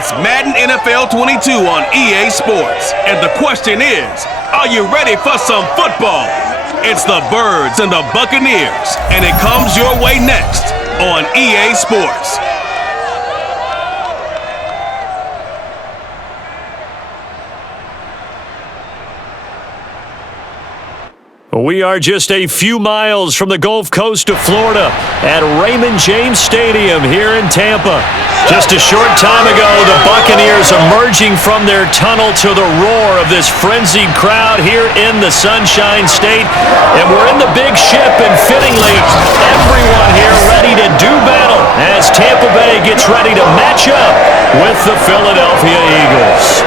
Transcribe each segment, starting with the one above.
It's Madden NFL 22 on EA Sports. And the question is, are you ready for some football? It's the Birds and the Buccaneers, and it comes your way next on EA Sports. We are just a few miles from the Gulf Coast of Florida at Raymond James Stadium here in Tampa. Just a short time ago, the Buccaneers emerging from their tunnel to the roar of this frenzied crowd here in the Sunshine State. And we're in the big ship, and fittingly, everyone here ready to do battle as Tampa Bay gets ready to match up with the Philadelphia Eagles.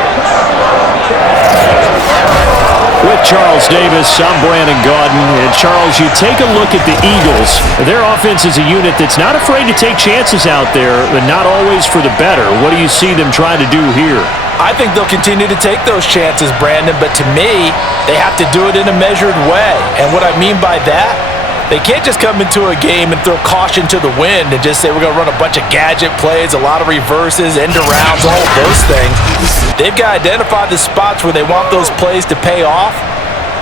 With Charles Davis, I'm Brandon Gaudin. And Charles, you take a look at the Eagles. Their offense is a unit that's not afraid to take chances out there, but not always for the better. What do you see them trying to do here? I think they'll continue to take those chances, Brandon, but to me, they have to do it in a measured way. And what I mean by that, they can't just come into a game and throw caution to the wind and just say we're going to run a bunch of gadget plays, a lot of reverses, end arounds, all of those things. They've got to identify the spots where they want those plays to pay off,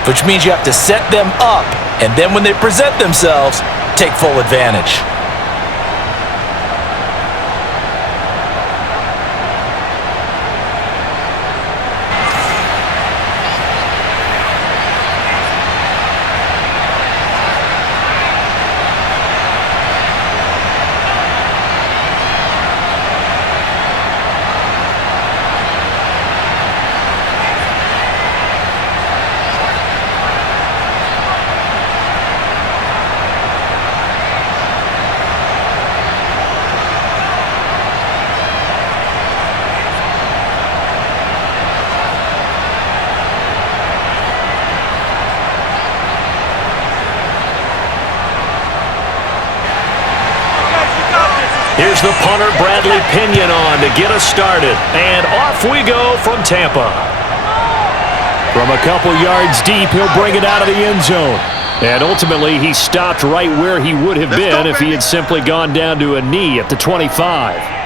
which means you have to set them up, and then when they present themselves, take full advantage. Here's the punter, Bradley Pinion, on to get us started. And off we go from Tampa. From a couple yards deep, he'll bring it out of the end zone. And ultimately, he stopped right where he would have been if he had simply gone down to a knee at the 25.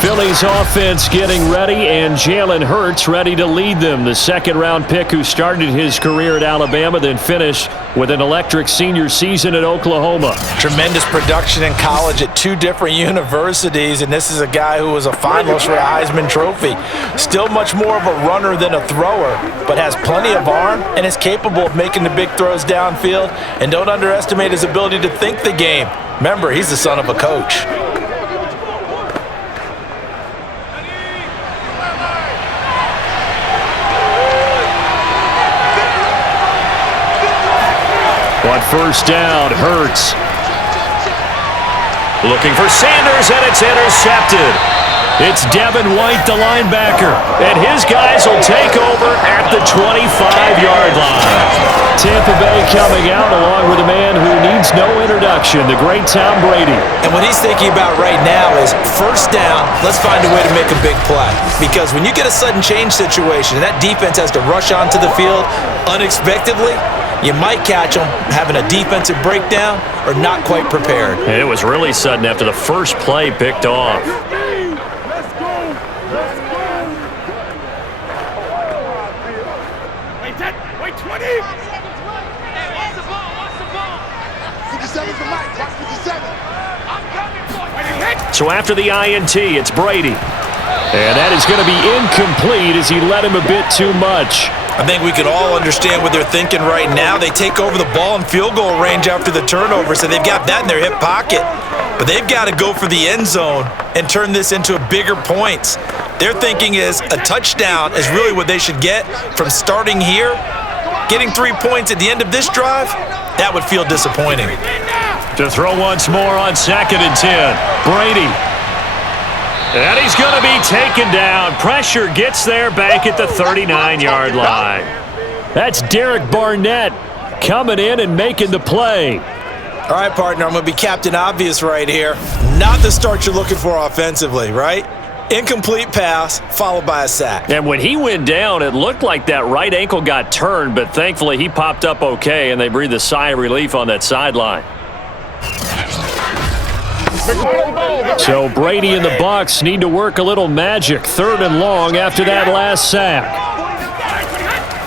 Philly's offense getting ready, and Jalen Hurts ready to lead them. The second-round pick who started his career at Alabama, then finished with an electric senior season at Oklahoma. Tremendous production in college at two different universities, and this is a guy who was a finalist for a Heisman Trophy. Still much more of a runner than a thrower, but has plenty of arm and is capable of making the big throws downfield. And don't underestimate his ability to think the game. Remember, he's the son of a coach. On first down, Hurts. Looking for Sanders, and it's intercepted. It's Devin White, the linebacker, and his guys will take over at the 25-yard line. Tampa Bay coming out along with a man who needs no introduction, the great Tom Brady. And what he's thinking about right now is first down, let's find a way to make a big play. Because when you get a sudden change situation, and that defense has to rush onto the field unexpectedly, you might catch them having a defensive breakdown or not quite prepared. And it was really sudden after the first play picked off. Wait, 20! Hey, what's the ball? 57 for Mike. Watch 57. I'm coming for you. So after the INT, it's Brady. And that is going to be incomplete as he led him a bit too much. I think we could all understand what they're thinking right now. They take over the ball in field goal range after the turnover, so they've got that in their hip pocket. But they've got to go for the end zone and turn this into bigger points. Their thinking is a touchdown is really what they should get from starting here. Getting 3 points at the end of this drive, that would feel disappointing. To throw once more on 2nd and 10. Brady. And he's going to be taken down. Pressure gets there back at the 39-yard line. That's Derek Barnett coming in and making the play. All right, partner, I'm going to be Captain Obvious right here. Not the start you're looking for offensively, right? Incomplete pass followed by a sack. And when he went down, it looked like that right ankle got turned, but thankfully he popped up okay, and they breathed a sigh of relief on that sideline. So Brady and the Bucs need to work a little magic. 3rd and long after that last sack.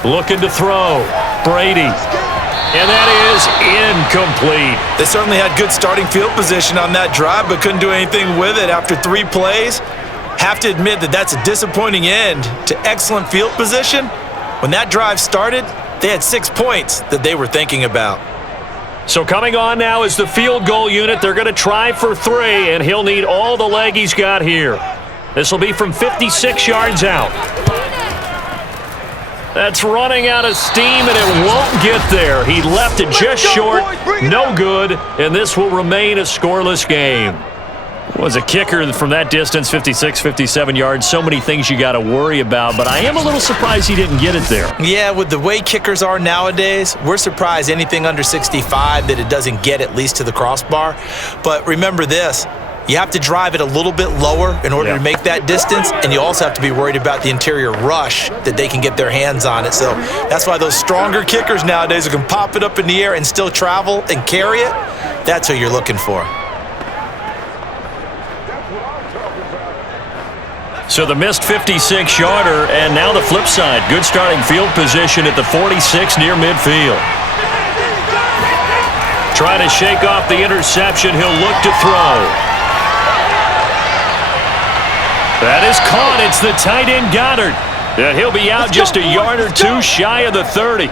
Looking to throw. Brady. And that is incomplete. They certainly had good starting field position on that drive, but couldn't do anything with it after 3 plays. Have to admit that that's a disappointing end to excellent field position. When that drive started, they had 6 points that they were thinking about. So coming on now is the field goal unit. They're going to try for 3, and he'll need all the leg he's got here. This will be from 56 yards out. That's running out of steam, and it won't get there. He left it just short, no good, and this will remain a scoreless game. Was a kicker from that distance, 56, 57 yards. So many things you got to worry about, but I am a little surprised he didn't get it there. Yeah, with the way kickers are nowadays, we're surprised anything under 65 that it doesn't get at least to the crossbar. But remember this, you have to drive it a little bit lower in order to make that distance, and you also have to be worried about the interior rush that they can get their hands on it. So that's why those stronger kickers nowadays who can pop it up in the air and still travel and carry it, that's who you're looking for. So the missed 56-yarder, and now the flip side. Good starting field position at the 46 near midfield. Trying to shake off the interception. He'll look to throw. That is caught. It's the tight end Goddard. And he'll be out just a yard or 2 shy of the 30.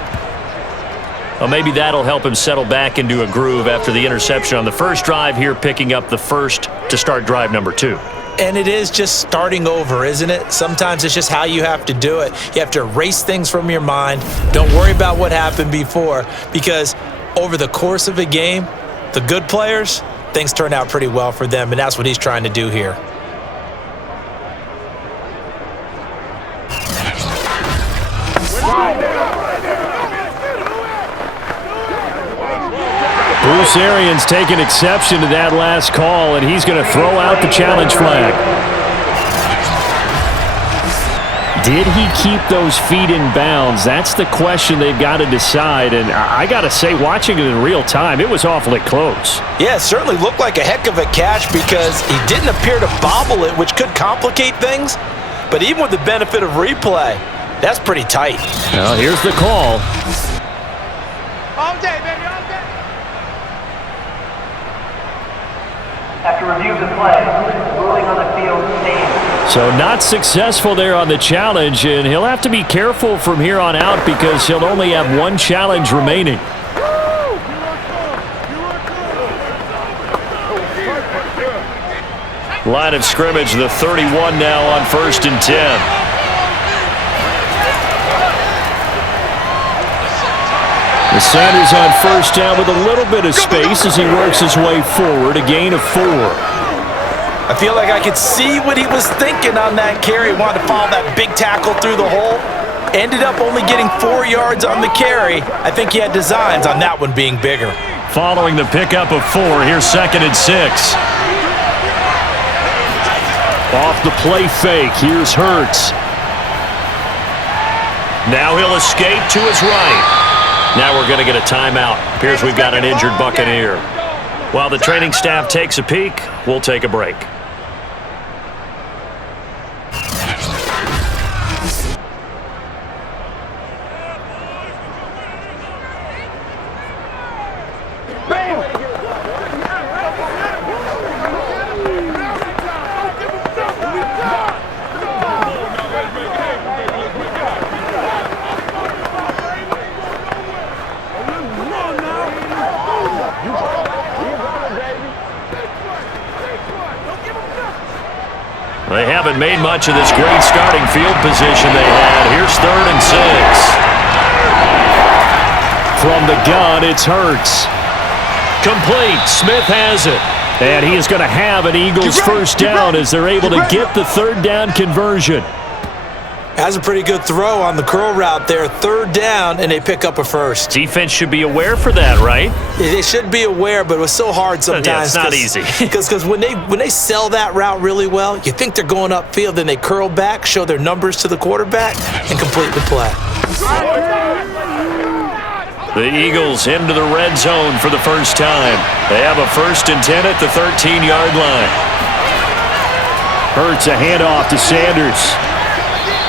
Well, maybe that'll help him settle back into a groove after the interception on the first drive here, picking up the first to start drive number 2. And it is just starting over, isn't it? Sometimes it's just how you have to do it. You have to erase things from your mind. Don't worry about what happened before, because over the course of a game, the good players, things turn out pretty well for them, and that's what he's trying to do here. Bruce Arians taking exception to that last call, and he's going to throw out the challenge flag. Did he keep those feet in bounds? That's the question they've got to decide, and I got to say, watching it in real time, it was awfully close. Yeah, it certainly looked like a heck of a catch because he didn't appear to bobble it, which could complicate things, but even with the benefit of replay, that's pretty tight. Well, here's the call. All day, baby, all day. After review of the play, ruling on the field stands. So not successful there on the challenge, and he'll have to be careful from here on out because he'll only have 1 challenge remaining. Line of scrimmage, the 31 now on 1st and 10. Sanders on 1st down with a little bit of space as he works his way forward, a gain of 4. I feel like I could see what he was thinking on that carry. He wanted to follow that big tackle through the hole. Ended up only getting 4 yards on the carry. I think he had designs on that one being bigger. Following the pickup of 4, here's 2nd and 6. Off the play fake, here's Hurts. Now he'll escape to his right. Now we're going to get a timeout. Appears we've got an injured Buccaneer. While the training staff takes a peek, we'll take a break. They haven't made much of this great starting field position they had. Here's 3rd and 6. From the gun, it's Hurts. Complete. Smith has it. And he is going to have an Eagles first down as they're able to get the 3rd down conversion. Has a pretty good throw on the curl route there. 3rd down, and they pick up a first. Defense should be aware for that, right? They should be aware, but it was so hard sometimes. Yeah, it's not easy. Because when they sell that route really well, you think they're going upfield, then they curl back, show their numbers to the quarterback, and complete the play. The Eagles into the red zone for the first time. They have a 1st and 10 at the 13-yard line. Hurts a handoff to Sanders.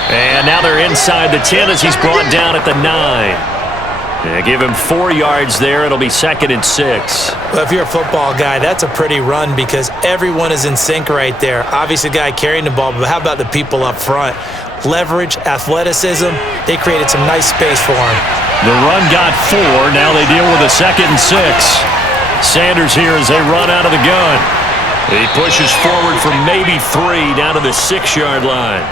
And now they're inside the 10 as he's brought down at the 9. They give him 4 yards there. It'll be 2nd and 6. Well, if you're a football guy, that's a pretty run because everyone is in sync right there. Obviously, the guy carrying the ball, but how about the people up front? Leverage, athleticism, they created some nice space for him. The run got 4. Now they deal with a 2nd and 6. Sanders here as they run out of the gun. He pushes forward for maybe 3 down to the 6-yard line.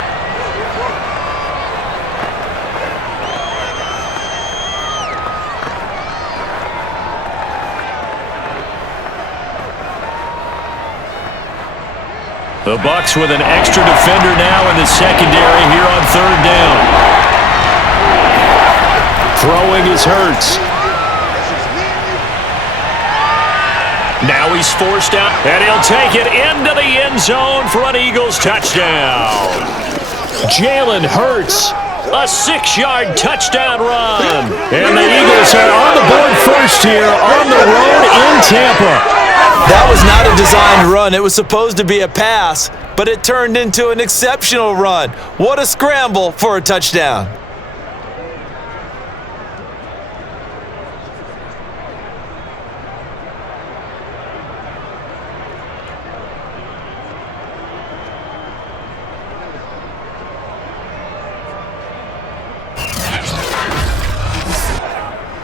The Bucs with an extra defender now in the secondary here on 3rd down. Throwing is Hurts. Now he's forced out, and he'll take it into the end zone for an Eagles touchdown. Jalen Hurts, a 6-yard touchdown run. And the Eagles are on the board first here on the road in Tampa. That was not a designed run. It was supposed to be a pass, but it turned into an exceptional run. What a scramble for a touchdown.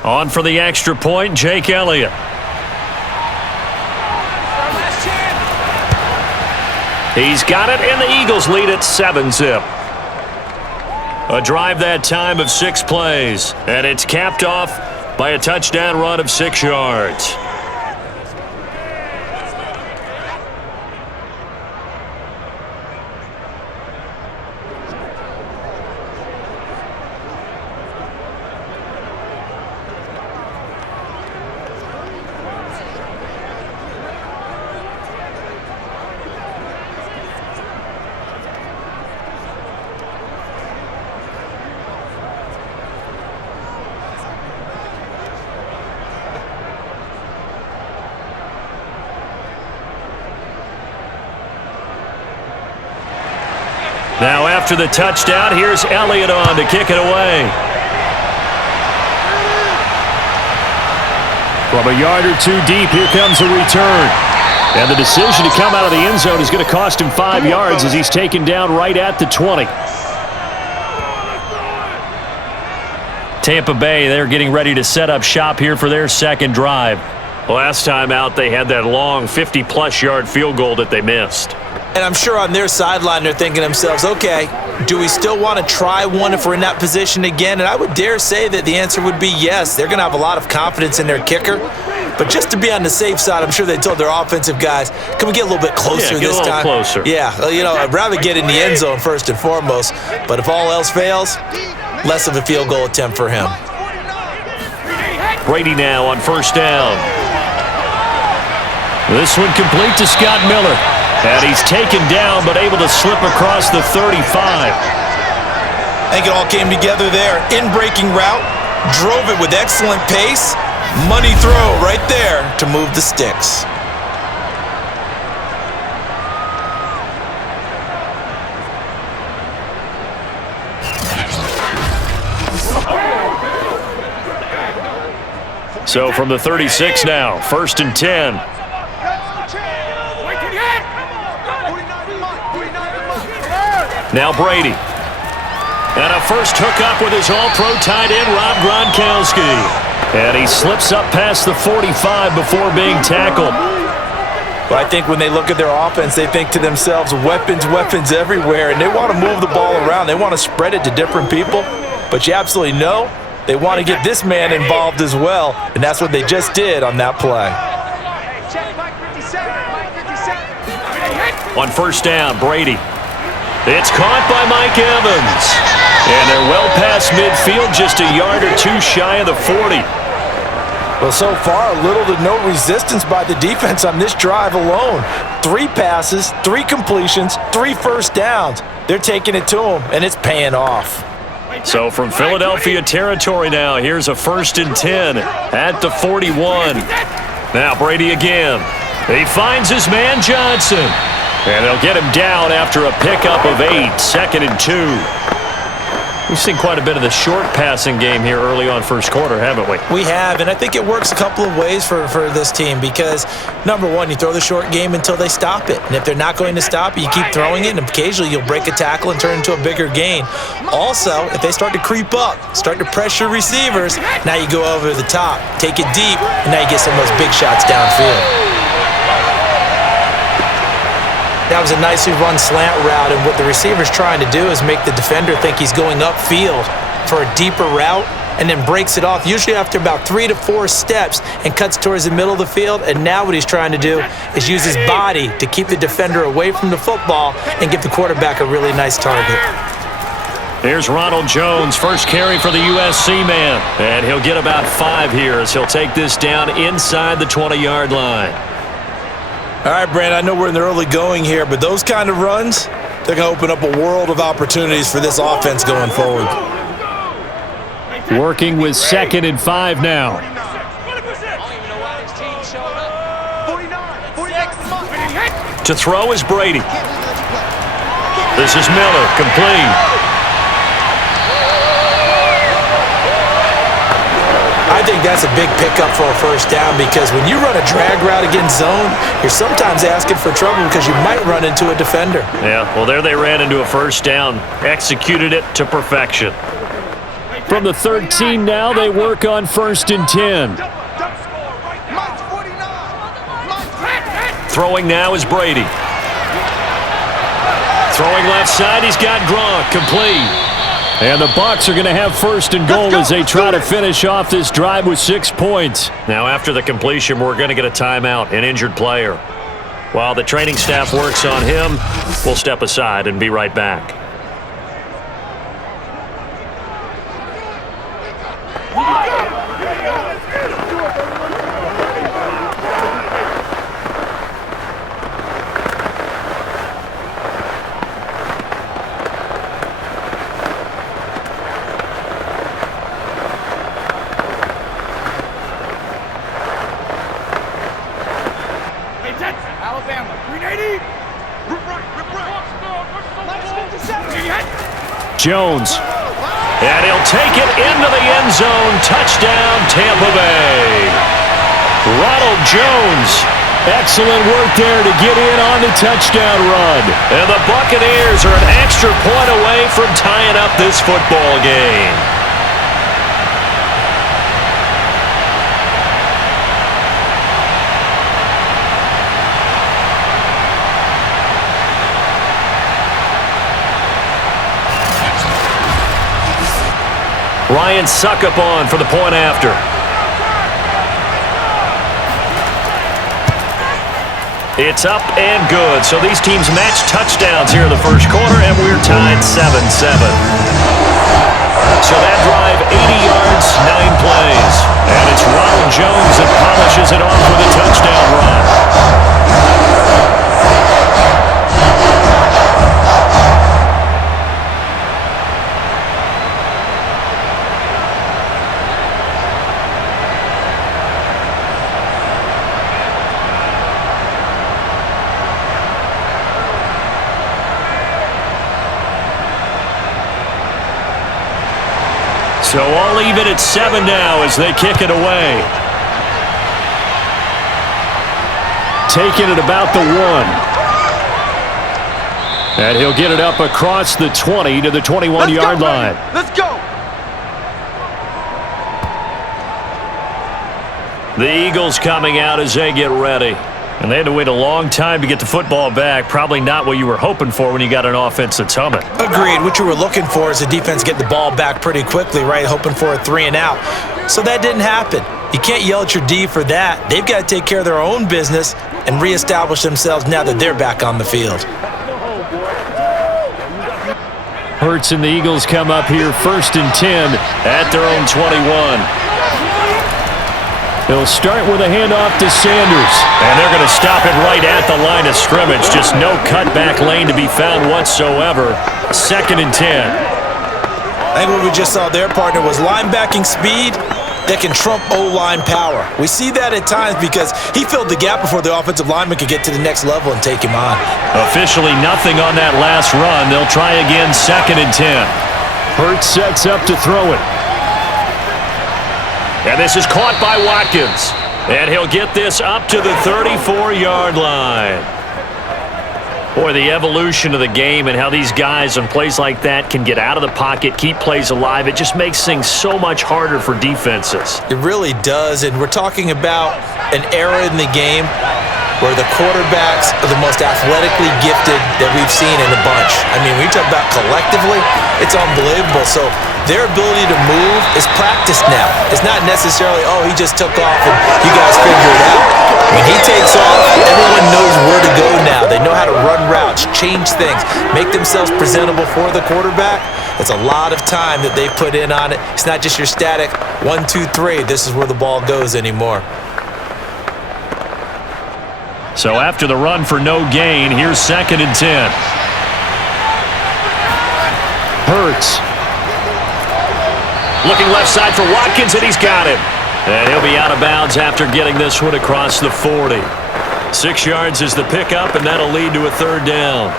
On for the extra point, Jake Elliott. He's got it, and the Eagles lead at 7-zip. A drive that time of 6 plays, and it's capped off by a touchdown run of 6 yards. Now after the touchdown, here's Elliott on to kick it away. From a yard or 2 deep, here comes a return. And the decision to come out of the end zone is going to cost him 5 yards as he's taken down right at the 20. Tampa Bay, they're getting ready to set up shop here for their second drive. Last time out, they had that long 50-plus yard field goal that they missed. And I'm sure on their sideline they're thinking to themselves, okay, do we still want to try one if we're in that position again? And I would dare say that the answer would be yes. They're going to have a lot of confidence in their kicker. But just to be on the safe side, I'm sure they told their offensive guys, can we get a little bit closer this time? Yeah, get a little closer. Yeah, you know, I'd rather get in the end zone first and foremost. But if all else fails, less of a field goal attempt for him. Brady now on 1st down. This one complete to Scott Miller. And he's taken down, but able to slip across the 35. I think it all came together there. In-breaking route, drove it with excellent pace. Money throw right there to move the sticks. So from the 36 now, 1st and 10. Now Brady. And a first hookup with his all-pro tight end, Rob Gronkowski. And he slips up past the 45 before being tackled. Well, I think when they look at their offense, they think to themselves, weapons, weapons everywhere, and they want to move the ball around. They want to spread it to different people. But you absolutely know they want to get this man involved as well, and that's what they just did on that play. On 1st down, Brady. It's caught by Mike Evans. And they're well past midfield, just a yard or 2 shy of the 40. Well, so far, little to no resistance by the defense on this drive alone. 3 passes, 3 completions, 3 first downs. They're taking it to them, and it's paying off. So from Philadelphia territory now, here's a 1st and 10 at the 41. Now Brady again. He finds his man Johnson. And they'll get him down after a pickup of 8, 2nd and 2. We've seen quite a bit of the short passing game here early on first quarter, haven't we? We have, and I think it works a couple of ways for this team because, number one, you throw the short game until they stop it. And if they're not going to stop it, you keep throwing it, and occasionally you'll break a tackle and turn it into a bigger gain. Also, if they start to creep up, start to pressure receivers, now you go over the top, take it deep, and now you get some of those big shots downfield. That was a nicely run slant route, and what the receiver's trying to do is make the defender think he's going upfield for a deeper route and then breaks it off, usually after about 3 to 4 steps, and cuts towards the middle of the field. And now what he's trying to do is use his body to keep the defender away from the football and give the quarterback a really nice target. Here's Ronald Jones, first carry for the USC man, and he'll get about 5 here as he'll take this down inside the 20-yard line. All right, Brandon, I know we're in the early going here, but those kind of runs, they're going to open up a world of opportunities for this offense going forward. Working with 2nd and 5 now. To throw is Brady. This is Miller, complete. I think that's a big pickup for a first down because when you run a drag route against zone, you're sometimes asking for trouble because you might run into a defender. Yeah, well, there they ran into a first down, executed it to perfection. From the 13 now, they work on 1st and 10. Throwing now is Brady. Throwing left side, he's got Gronk, complete. And the Bucs are going to have 1st and goal as they try to finish off this drive with 6 points. Now, after the completion, we're going to get a timeout, an injured player. While the training staff works on him, we'll step aside and be right back. Jones. And he'll take it into the end zone. Touchdown, Tampa Bay. Ronald Jones. Excellent work there to get in on the touchdown run. And the Buccaneers are an extra point away from tying up this football game. Ryan Suckup on for the point after. It's up and good. So these teams match touchdowns here in the first quarter, and we're tied 7-7. So that drive, 80 yards, 9 plays. And it's Ronald Jones that polishes it off with a touchdown run. So all even at 7 now as they kick it away. Taking it about the 1. And he'll get it up across the 20 to the 21-yard line. Let's go. The Eagles coming out as they get ready. And they had to wait a long time to get the football back. Probably not what you were hoping for when you got an offense that's humming. Agreed. What you were looking for is the defense getting the ball back pretty quickly, right? Hoping for a 3 and out. So that didn't happen. You can't yell at your D for that. They've got to take care of their own business and reestablish themselves now that they're back on the field. Hurts and the Eagles come up here 1st and 10 at their own 21. They'll start with a handoff to Sanders. And they're going to stop it right at the line of scrimmage. Just no cutback lane to be found whatsoever. 2nd and 10. I think what we just saw there, partner, was linebacking speed that can trump O-line power. We see that at times because he filled the gap before the offensive lineman could get to the next level and take him on. Officially nothing on that last run. They'll try again, 2nd and 10. Hurts sets up to throw it. And this is caught by Watkins. And he'll get this up to the 34-yard line. Boy, the evolution of the game and how these guys on plays like that can get out of the pocket, keep plays alive, it just makes things so much harder for defenses. It really does, and we're talking about an era in the game where the quarterbacks are the most athletically gifted that we've seen in a bunch. I mean, when you talk about collectively, it's unbelievable. So their ability to move is practiced now. It's not necessarily, oh, he just took off and you guys figure it out. When he takes off, everyone knows where to go now. They know how to run routes, change things, make themselves presentable for the quarterback. It's a lot of time that they put in on it. It's not just your static 1, 2, 3. This is where the ball goes anymore. So after the run for no gain, here's 2nd and 10. Hurts. Looking left side for Watkins, and he's got him. And he'll be out of bounds after getting this one across the 40. 6 yards is the pickup, and that'll lead to a 3rd down.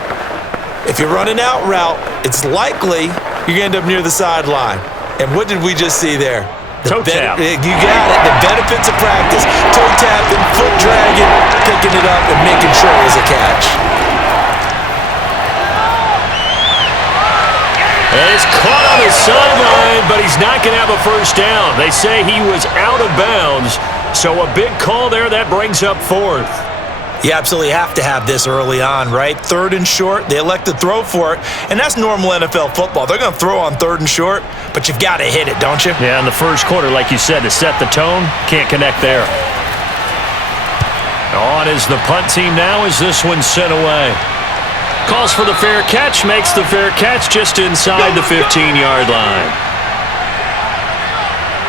If you're running out route, it's likely you're going to end up near the sideline. And what did we just see there? Toe tap. You got it. The benefits of practice. Toe tapping, foot dragging, picking it up, and making sure it was a catch. And it's caught on his sideline, but he's not going to have a 1st down. They say he was out of bounds, so a big call there. That brings up 4th. You absolutely have to have this early on, right? 3rd and short, they elect to throw for it, and that's normal NFL football. They're going to throw on 3rd and short, but you've got to hit it, don't you? Yeah, in the first quarter, like you said, to set the tone, can't connect there. On is the punt team now as this one's sent away. Calls for the fair catch, makes the fair catch just inside the 15-yard line.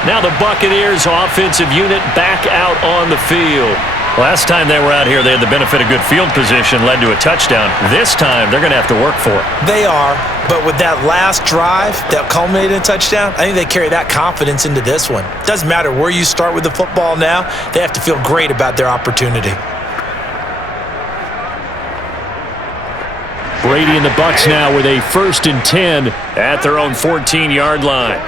Now the Buccaneers offensive unit back out on the field. Last time they were out here, they had the benefit of good field position, led to a touchdown. This time, they're going to have to work for it. They are, but with that last drive that culminated in a touchdown, I think they carry that confidence into this one. Doesn't matter where you start with the football now, they have to feel great about their opportunity. Brady and the Bucs now with a 1st and 10 at their own 14-yard line.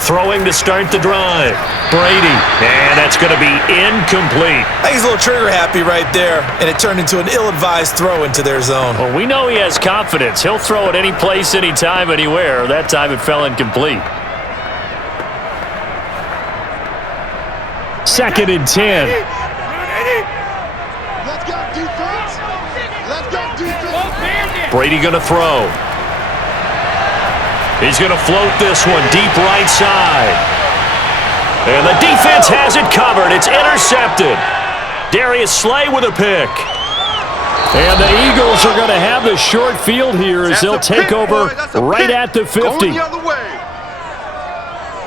Throwing to start the drive. Brady, and that's going to be incomplete. I think he's a little trigger happy right there, and it turned into an ill-advised throw into their zone. Well, we know he has confidence. He'll throw it any place, anytime, anywhere. That time it fell incomplete. 2nd and 10. Let's go, defense. Let's go, defense. Brady going to throw. He's going to float this one deep right side. And the defense has it covered. It's intercepted. Darius Slay with a pick. And the Eagles are going to have the short field here as they'll take over right at the 50.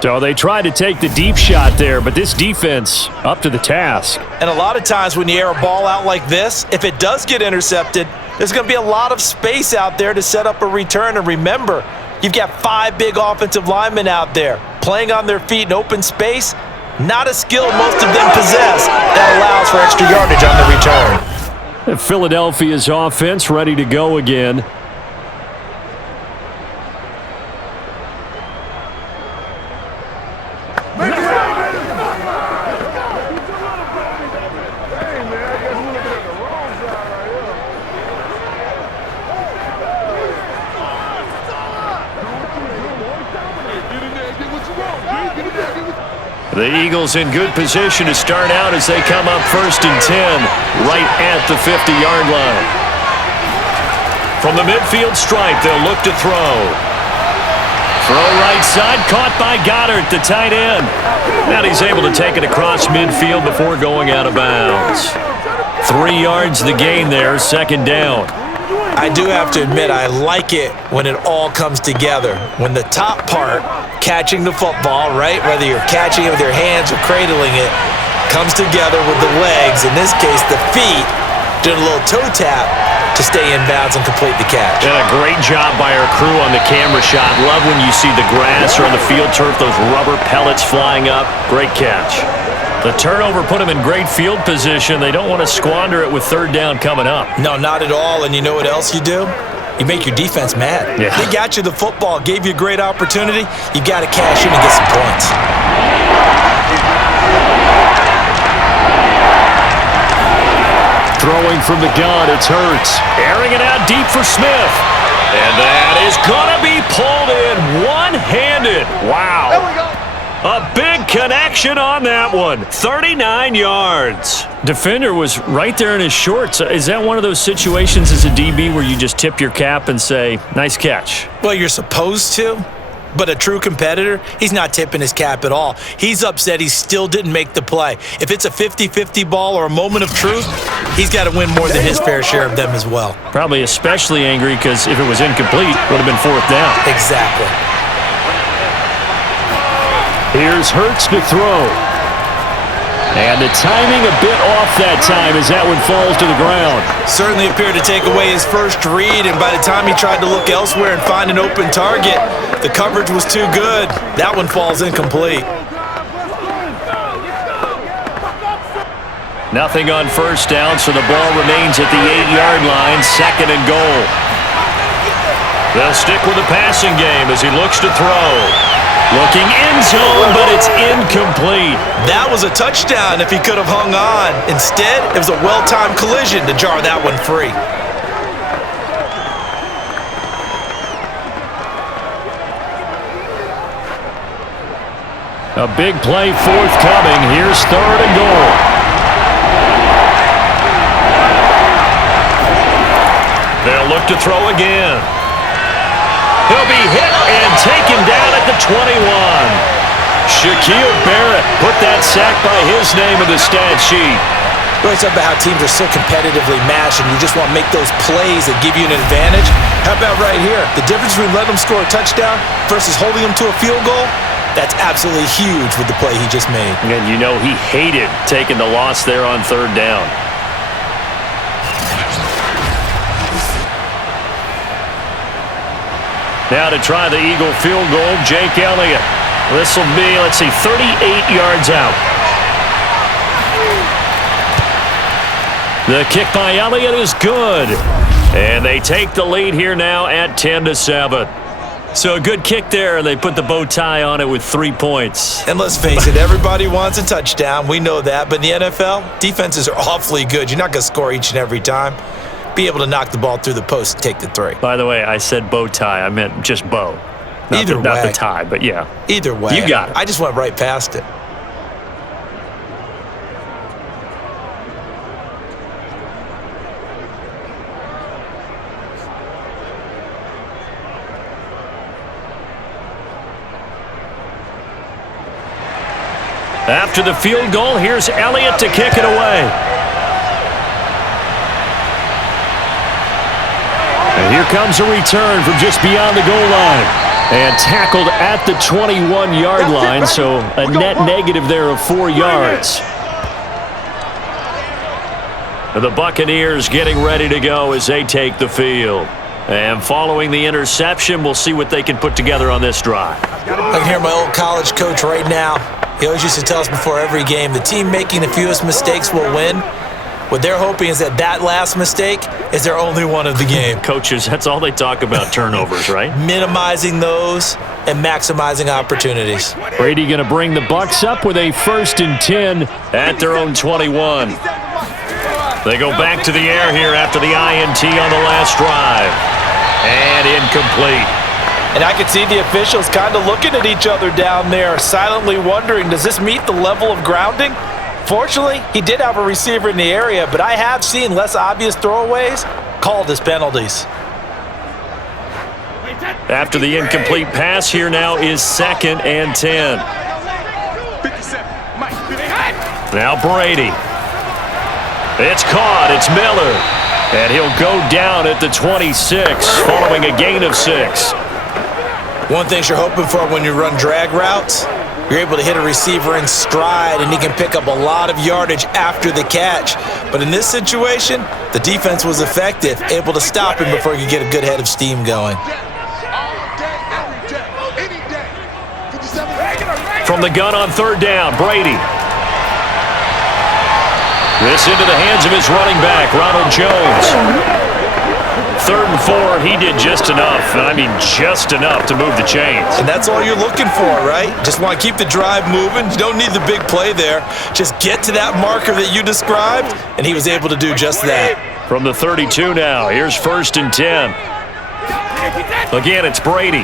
So they tried to take the deep shot there, but this defense up to the task. And a lot of times when you air a ball out like this, if it does get intercepted, there's going to be a lot of space out there to set up a return. And remember, you've got 5 big offensive linemen out there playing on their feet in open space. Not a skill most of them possess that allows for extra yardage on the return. And Philadelphia's offense ready to go again. The Eagles in good position to start out as they come up 1st and 10 right at the 50-yard line. From the midfield stripe, they'll look to throw. Throw right side, caught by Goddard, the tight end. And he's able to take it across midfield before going out of bounds. 3 yards the gain there, 2nd down. I do have to admit, I like it when it all comes together. When the top part, catching the football, right, whether you're catching it with your hands or cradling it, comes together with the legs, in this case the feet, doing a little toe tap, to stay in bounds and complete the catch. And a great job by our crew on the camera shot. Love when you see the grass or on the field turf, those rubber pellets flying up. Great catch. The turnover put them in great field position. They don't want to squander it with third down coming up. No, not at all. And you know what else you do? You make your defense mad. Yeah. They got you the football, gave you a great opportunity. You got to cash in and get some points. Throwing from the gun, it's Hurts. Airing it out deep for Smith. And that is going to be pulled in one-handed. Wow. There we go. A big connection on that one. 39 yards. Defender was right there in his shorts. Is that one of those situations as a DB where you just tip your cap and say, nice catch? Well, you're supposed to, but a true competitor, he's not tipping his cap at all. He's upset he still didn't make the play. If it's a 50-50 ball or a moment of truth, he's got to win more than his fair share of them as well. Probably especially angry because if it was incomplete, it would have been fourth down. Exactly. Here's Hurts to throw. And the timing a bit off that time as that one falls to the ground. Certainly appeared to take away his first read, and by the time he tried to look elsewhere and find an open target, the coverage was too good. That one falls incomplete. Nothing on first down, so the ball remains at the 8-yard line, second and goal. They'll stick with the passing game as he looks to throw. Looking end zone, but it's incomplete. That was a touchdown if he could have hung on. Instead, it was a well-timed collision to jar that one free. A big play forthcoming. Here's third and goal. They'll look to throw again. He'll be hit and taken down at the 21. Shaquille Barrett put that sack by his name in the stat sheet. We always talk about how teams are so competitively matched and you just want to make those plays that give you an advantage. How about right here? The difference between letting them score a touchdown versus holding them to a field goal, that's absolutely huge with the play he just made. And you know he hated taking the loss there on third down. Now to try the Eagle field goal, Jake Elliott. This will be, 38 yards out. The kick by Elliott is good. And they take the lead here now at 10-7. So a good kick there, and they put the bow tie on it with 3 points. And let's face it, everybody wants a touchdown. We know that. But in the NFL, defenses are awfully good. You're not going to score each and every time. Be able to knock the ball through the post and take the 3. By the way, I said bow tie. I meant just bow. Not the tie, but yeah. Either way. You got it. I just went right past it. After the field goal, here's Elliott to kick it away. And here comes a return from just beyond the goal line. And tackled at the 21-yard line, so a net negative there of 4 yards. The Buccaneers getting ready to go as they take the field. And following the interception, we'll see what they can put together on this drive. I can hear my old college coach right now. He always used to tell us before every game, the team making the fewest mistakes will win. What they're hoping is that last mistake is their only one of the game. Coaches, that's all they talk about, turnovers, right? Minimizing those and maximizing opportunities. Brady going to bring the Bucs up with a 1st and 10 at their own 21. They go back to the air here after the INT on the last drive. And incomplete. And I could see the officials kind of looking at each other down there, silently wondering, does this meet the level of grounding? Fortunately, he did have a receiver in the area, but I have seen less obvious throwaways called as penalties. After the incomplete pass, here now is 2nd and 10. Now Brady. It's caught. It's Miller. And he'll go down at the 26 following a gain of 6. One thing you're hoping for when you run drag routes, you're able to hit a receiver in stride, and he can pick up a lot of yardage after the catch. But in this situation, the defense was effective, able to stop him before he could get a good head of steam going. From the gun on third down, Brady. This into the hands of his running back, Ronald Jones. 3rd and 4, he did just enough, and I mean just enough to move the chains. And that's all you're looking for, right? Just want to keep the drive moving. You don't need the big play there. Just get to that marker that you described, and he was able to do just that. From the 32 now, here's 1st and 10. Again, it's Brady.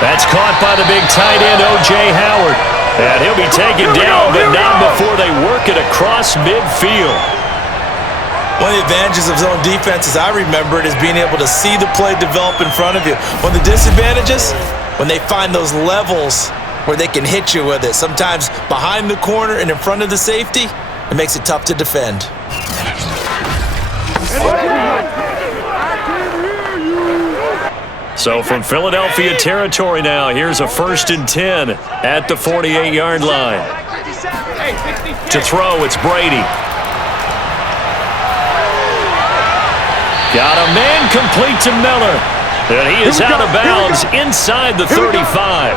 That's caught by the big tight end, O.J. Howard. And he'll be taken down, but not before they work it across midfield. One of the advantages of zone defense, as I remember it, is being able to see the play develop in front of you. One of the disadvantages, when they find those levels where they can hit you with it, sometimes behind the corner and in front of the safety, it makes it tough to defend. So from Philadelphia territory now, here's a 1st and 10 at the 48-yard line. To throw, it's Brady. Got a man complete to Miller. And he is out of bounds inside the 35.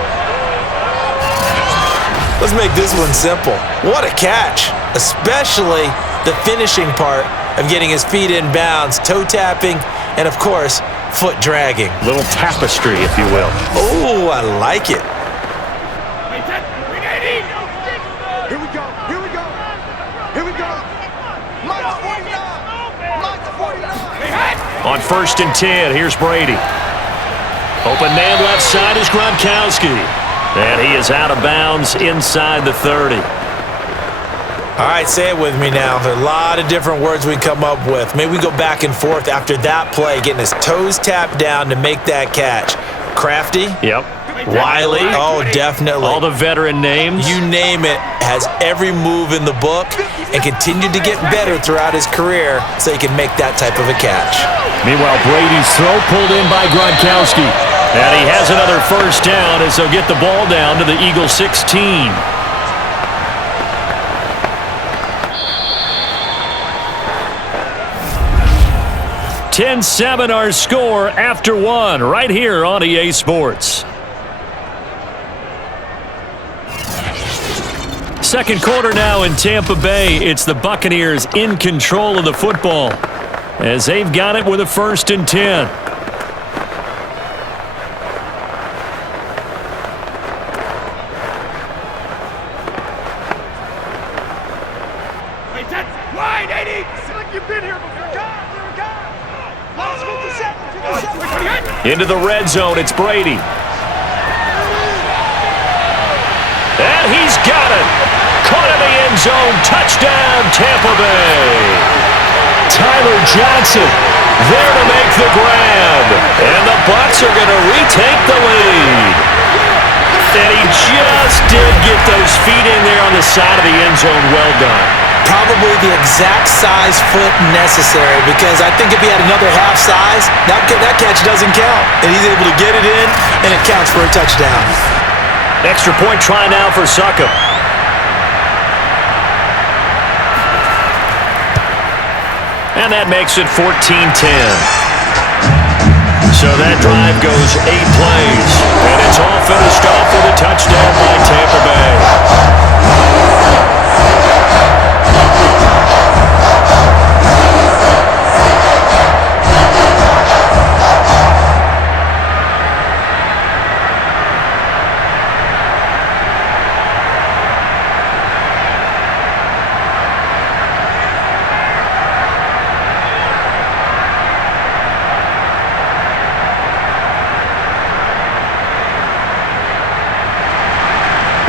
Let's make this one simple. What a catch, especially the finishing part of getting his feet in bounds, toe tapping, and of course, foot dragging. Little tapestry, if you will. Oh, I like it. Here we go. Here we go. Here we go. Minus 49. Minus 49. On 1st and 10, here's Brady. Open man left side is Gronkowski. And he is out of bounds inside the 30. All right, say it with me now. There are a lot of different words we come up with. Maybe we go back and forth after that play, getting his toes tapped down to make that catch. Crafty? Yep. Wiley? Oh, definitely. All the veteran names. You name it, has every move in the book and continued to get better throughout his career so he can make that type of a catch. Meanwhile, Brady's throw pulled in by Gronkowski. And he has another 1st down as they'll get the ball down to the Eagles 16. 10-7 our score after 1 right here on EA Sports. Second quarter now in Tampa Bay. It's the Buccaneers in control of the football as they've got it with a 1st and 10. Wide 80. Like you've been here before. Into the red zone, it's Brady. And he's got it. Caught in the end zone. Touchdown, Tampa Bay. Tyler Johnson there to make the grab. And the Bucs are going to retake the lead. And he just did get those feet in there on the side of the end zone. Well done. Probably the exact size foot necessary, because I think if he had another half size, that catch doesn't count. And he's able to get it in, and it counts for a touchdown. Extra point try now for Suckup. And that makes it 14-10. So that drive goes 8 plays. And it's all finished off with a touchdown by Tampa Bay.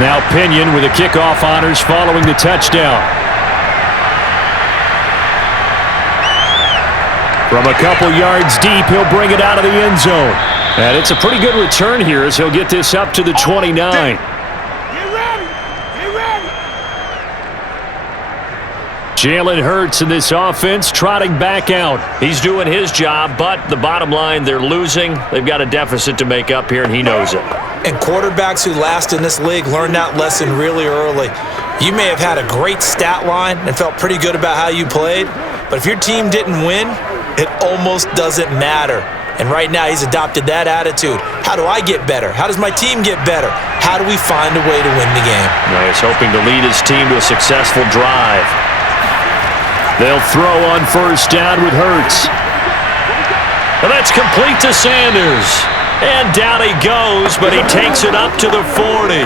Now Pinion with the kickoff honors following the touchdown. From a couple yards deep, he'll bring it out of the end zone. And it's a pretty good return here as he'll get this up to the 29. Get ready. Get ready. Jalen Hurts in this offense trotting back out. He's doing his job, but the bottom line, they're losing. They've got a deficit to make up here, and he knows it. And quarterbacks who last in this league learn that lesson really early. You may have had a great stat line and felt pretty good about how you played, but if your team didn't win, it almost doesn't matter. And right now, he's adopted that attitude. How do I get better? How does my team get better? How do we find a way to win the game? He's hoping to lead his team to a successful drive. They'll throw on first down with Hurts. And that's complete to Sanders. And down he goes, but he takes it up to the 40.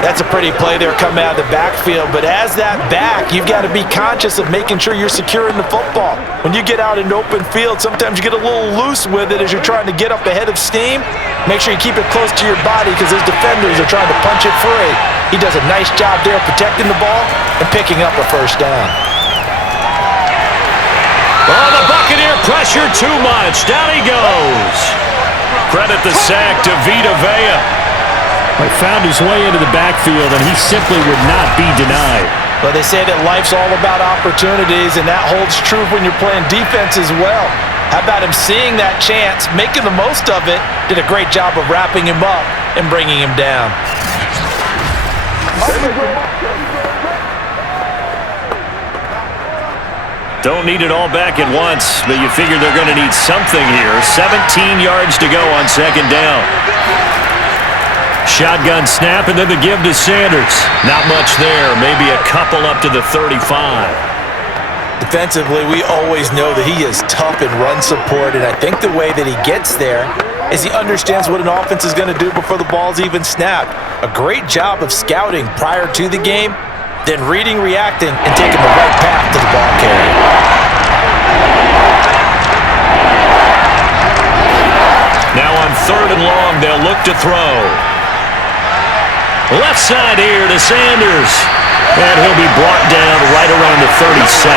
That's a pretty play there coming out of the backfield, but as that back, you've got to be conscious of making sure you're securing the football. When you get out into open field, sometimes you get a little loose with it as you're trying to get up ahead of steam. Make sure you keep it close to your body because those defenders are trying to punch it free. He does a nice job there protecting the ball and picking up a first down. Oh, the Buccaneer pressure too much. Down he goes. Credit the sack to Vita Vea. He found his way into the backfield, and he simply would not be denied. Well, they say that life's all about opportunities, and that holds true when you're playing defense as well. How about him seeing that chance, making the most of it, did a great job of wrapping him up and bringing him down. Don't need it all back at once, but you figure they're going to need something here. 17 yards to go on second down. Shotgun snap, and then the give to Sanders. Not much there. Maybe a couple up to the 35. Defensively, we always know that he is tough in run support, and I think the way that he gets there is he understands what an offense is going to do before the ball's even snapped. A great job of scouting prior to the game, then reading, reacting, and taking the right path to the ball carrier. Now on 3rd and long, they'll look to throw. Left side here to Sanders. And he'll be brought down right around the 37.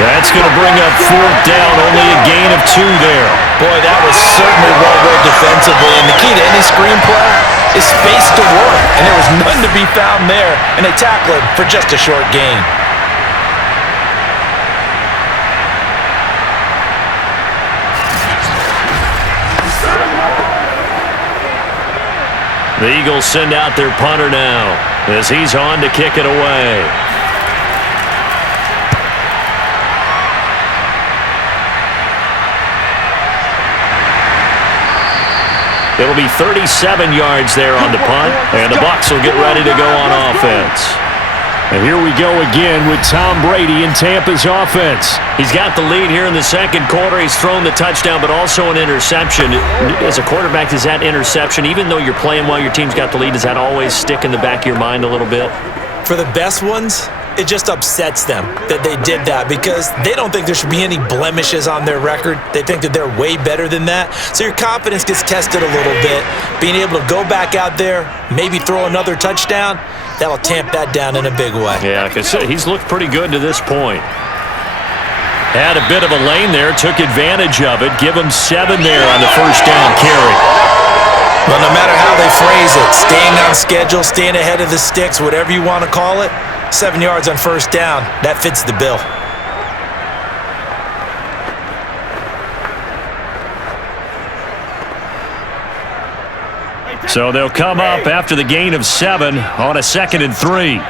That's going to bring up 4th down, only a gain of 2 there. Boy, that was certainly well read defensively, and the key to any screenplay is space to work, and there was none to be found there, and they tackle him for just a short gain. The Eagles send out their punter now as he's on to kick it away. It'll be 37 yards there on the punt, and the Bucs will get ready to go on offense. And here we go again with Tom Brady in Tampa's offense. He's got the lead here in the second quarter. He's thrown the touchdown, but also an interception. As a quarterback, does that interception, even though you're playing while your team's got the lead, does that always stick in the back of your mind a little bit? For the best ones, it just upsets them that they did that because they don't think there should be any blemishes on their record. They think that they're way better than that. So your confidence gets tested a little bit. Being able to go back out there, maybe throw another touchdown, that'll tamp that down in a big way. Yeah, like I said, he's looked pretty good to this point. Had a bit of a lane there, took advantage of it. Give him 7 there on the first down carry. Well, no matter how they phrase it, staying on schedule, staying ahead of the sticks, whatever you want to call it, 7 yards on first down, that fits the bill. So they'll come up after the gain of 7 on a 2nd and 3.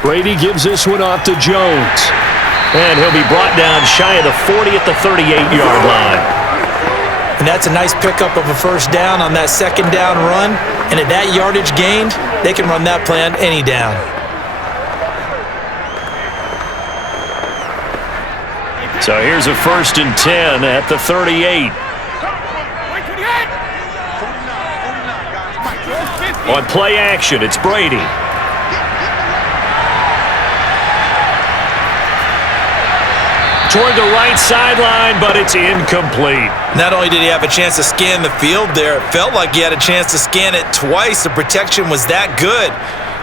Brady gives this one off to Jones. And he'll be brought down shy of the 40 at the 38-yard line. And that's a nice pickup of a first down on that second down run. And at that yardage gained, they can run that play on any down. So here's a 1st and 10 at the 38. On play action, it's Brady. Toward the right sideline, but it's incomplete. Not only did he have a chance to scan the field there, it felt like he had a chance to scan it twice. The protection was that good.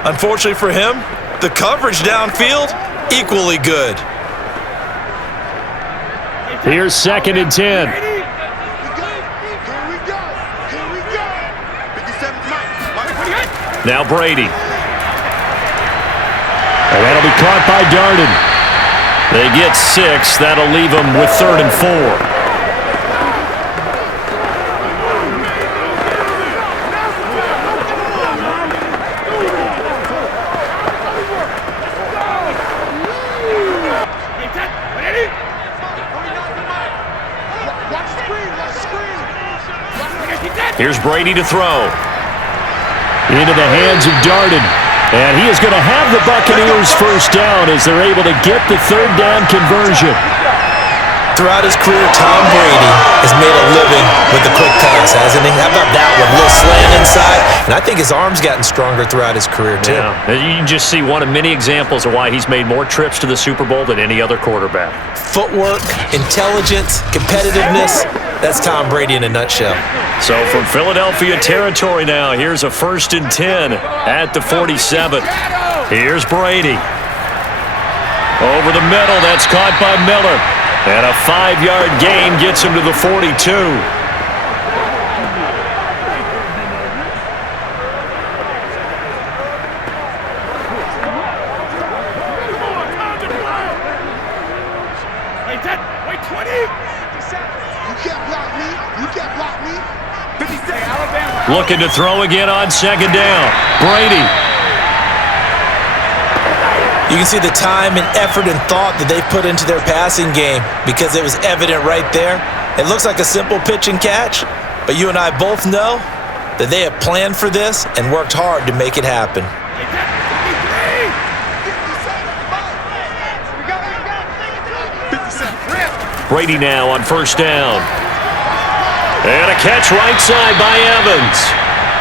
Unfortunately for him, the coverage downfield, equally good. Here's 2nd and 10. Here we go. 57's Mike. Now Brady. And that'll be caught by Darden. They get 6. That'll leave them with 3rd and 4. Here's Brady to throw. Into the hands of Darden. And he is going to have the Buccaneers first down as they're able to get the 3rd down conversion. Throughout his career, Tom Brady has made a living with the quick pass, hasn't he? How about that one? A little slant inside. And I think his arm's gotten stronger throughout his career, too. Yeah. You can just see one of many examples of why he's made more trips to the Super Bowl than any other quarterback. Footwork, intelligence, competitiveness. That's Tom Brady in a nutshell. So from Philadelphia territory now, here's a 1st and 10 at the 47. Here's Brady. Over the middle, that's caught by Miller. And a 5-yard gain gets him to the 42. Wait, 20. You can't block me. You can't block me. 56. Alabama. Looking to throw again on 2nd down. Brady. You can see the time and effort and thought that they've put into their passing game because it was evident right there. It looks like a simple pitch and catch, but you and I both know that they have planned for this and worked hard to make it happen. Brady now on 1st down. And a catch right side by Evans.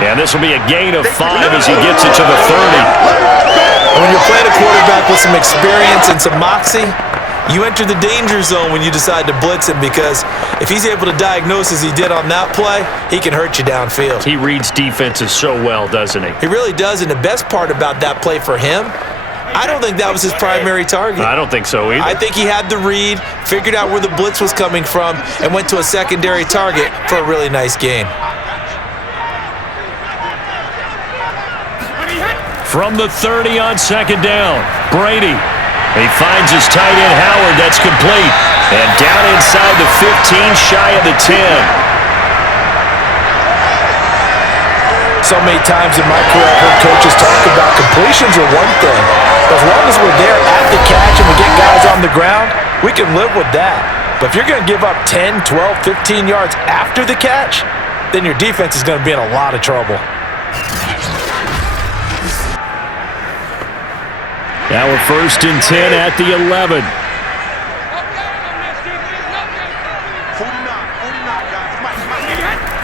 And this will be a gain of 5 as he gets it to the 30. When you're playing a quarterback with some experience and some moxie, you enter the danger zone when you decide to blitz him because if he's able to diagnose as he did on that play, he can hurt you downfield. He reads defenses so well, doesn't he? He really does, and the best part about that play for him, I don't think that was his primary target. I don't think so either. I think he had the read, figured out where the blitz was coming from, and went to a secondary target for a really nice gain. From the 30 on 2nd down, Brady. He finds his tight end Howard. That's complete. And down inside the 15, shy of the 10. So many times in my career, I've heard coaches talk about completions are one thing. But as long as we're there at the catch and we get guys on the ground, we can live with that. But if you're going to give up 10, 12, 15 yards after the catch, then your defense is going to be in a lot of trouble. Now we're 1st and 10 at the 11.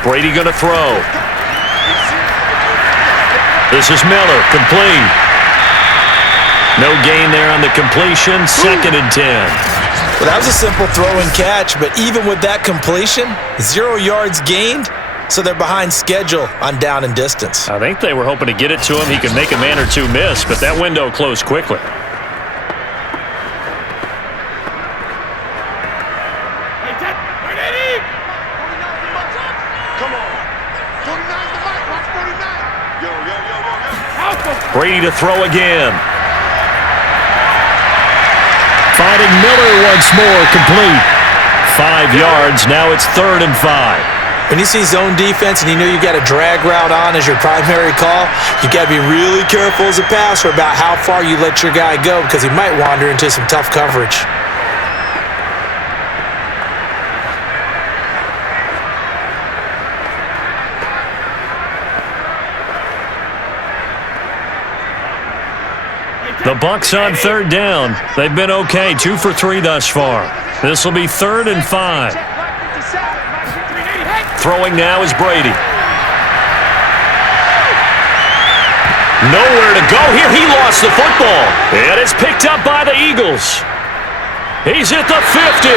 Brady going to throw. This is Miller, complete. No gain there on the completion, 2nd and 10. Well, that was a simple throw and catch, but even with that completion, 0 yards gained, so they're behind schedule on down and distance. I think they were hoping to get it to him. He could make a man or two miss, but that window closed quickly. Brady to throw again. Finding Miller once more, complete. 5 yards, now it's 3rd and 5. When you see zone defense and you know you've got a drag route on as your primary call, you've got to be really careful as a passer about how far you let your guy go because he might wander into some tough coverage. The Bucs on 3rd down. They've been okay, 2 for 3 thus far. This will be 3rd and 5. Throwing now is Brady. Nowhere to go here. He lost the football. And it's picked up by the Eagles. He's at the 50.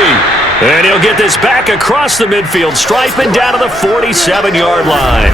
And he'll get this back across the midfield stripe and down to the 47-yard line.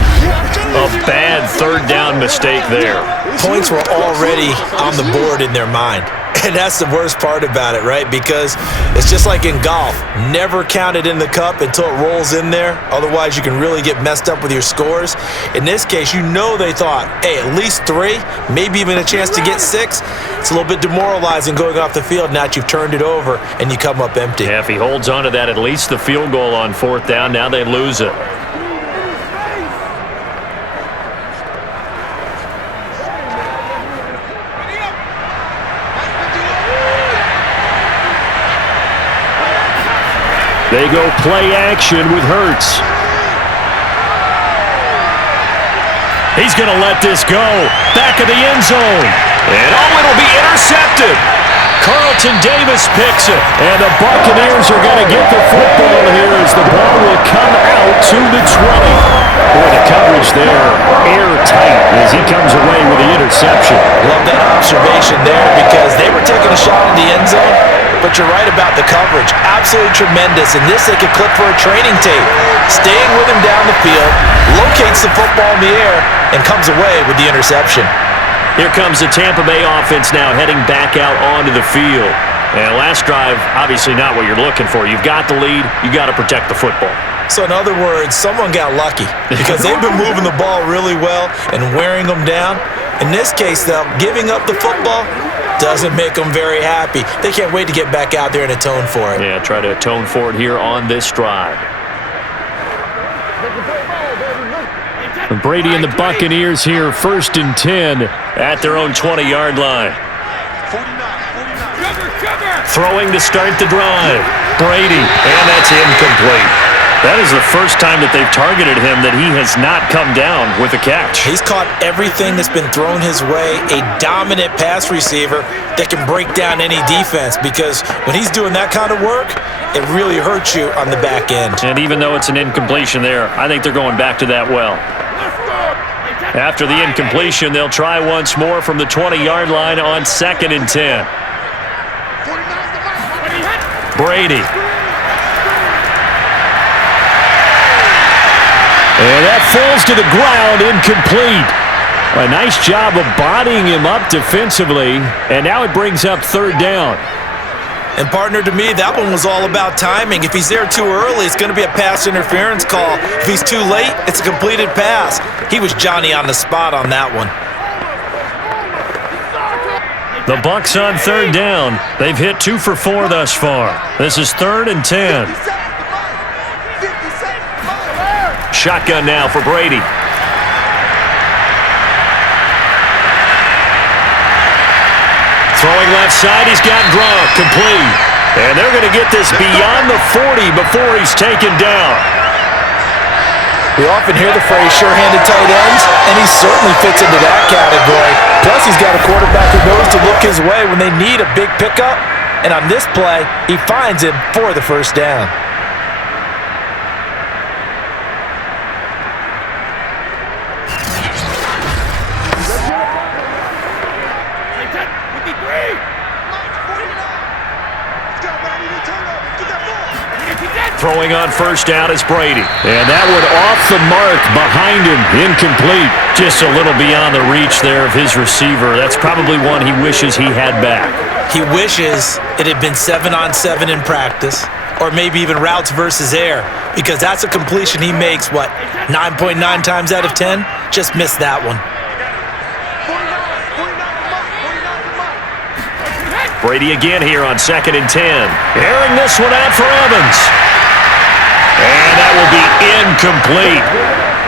A bad 3rd down mistake there. Points were already on the board in their mind. And that's the worst part about it, right? Because it's just like in golf. Never count it in the cup until it rolls in there. Otherwise, you can really get messed up with your scores. In this case, you know they thought, hey, at least 3, maybe even a chance to get 6. It's a little bit demoralizing going off the field now that you've turned it over and you come up empty. Yeah, if he holds on to that, at least the field goal on 4th down, now they lose it. They go play action with Hurts. He's going to let this go. Back of the end zone. And it'll be intercepted. Carlton Davis picks it. And the Buccaneers are going to get the football here as the ball will come out to the 20. Boy, the coverage there airtight as he comes away with the interception. Love that observation there because they were taking a shot in the end zone. But you're right about the coverage. Absolutely tremendous. And this they could clip for a training tape. Staying with him down the field, locates the football in the air, and comes away with the interception. Here comes the Tampa Bay offense now heading back out onto the field. And last drive, obviously not what you're looking for. You've got the lead. You've got to protect the football. So in other words, someone got lucky because they've been moving the ball really well and wearing them down. In this case, though, giving up the football doesn't make them very happy. They can't wait to get back out there and atone for it. Yeah, try to atone for it here on this drive. Brady and the Buccaneers here, 1st and 10 at their own 20-yard line. Throwing to start the drive. Brady, and that's incomplete. That is the first time that they've targeted him that he has not come down with a catch. He's caught everything that's been thrown his way. A dominant pass receiver that can break down any defense because when he's doing that kind of work, it really hurts you on the back end. And even though it's an incompletion there, I think they're going back to that well. After the incompletion, they'll try once more from the 20-yard line on 2nd and 10. Brady. And that falls to the ground, incomplete. A nice job of bodying him up defensively, and now it brings up 3rd down. And partner, to me, that one was all about timing. If he's there too early, it's going to be a pass interference call. If he's too late, it's a completed pass. He was Johnny on the spot on that one. The Bucs on 3rd down. They've hit 2 for 4 thus far. This is 3rd and 10. Shotgun now for Brady. Throwing left side, he's got Gronk, complete. And they're going to get this beyond the 40 before he's taken down. We often hear the phrase sure-handed tight ends, and he certainly fits into that category. Plus, he's got a quarterback who knows to look his way when they need a big pickup. And on this play, he finds him for the 1st down. Throwing on 1st down is Brady. And that one off the mark behind him, incomplete. Just a little beyond the reach there of his receiver. That's probably one he wishes he had back. He wishes it had been 7-on-7 in practice, or maybe even routes versus air, because that's a completion he makes, 9.9 times out of 10? Just missed that one. Brady again here on 2nd and 10. Airing this one out for Evans. And that will be incomplete.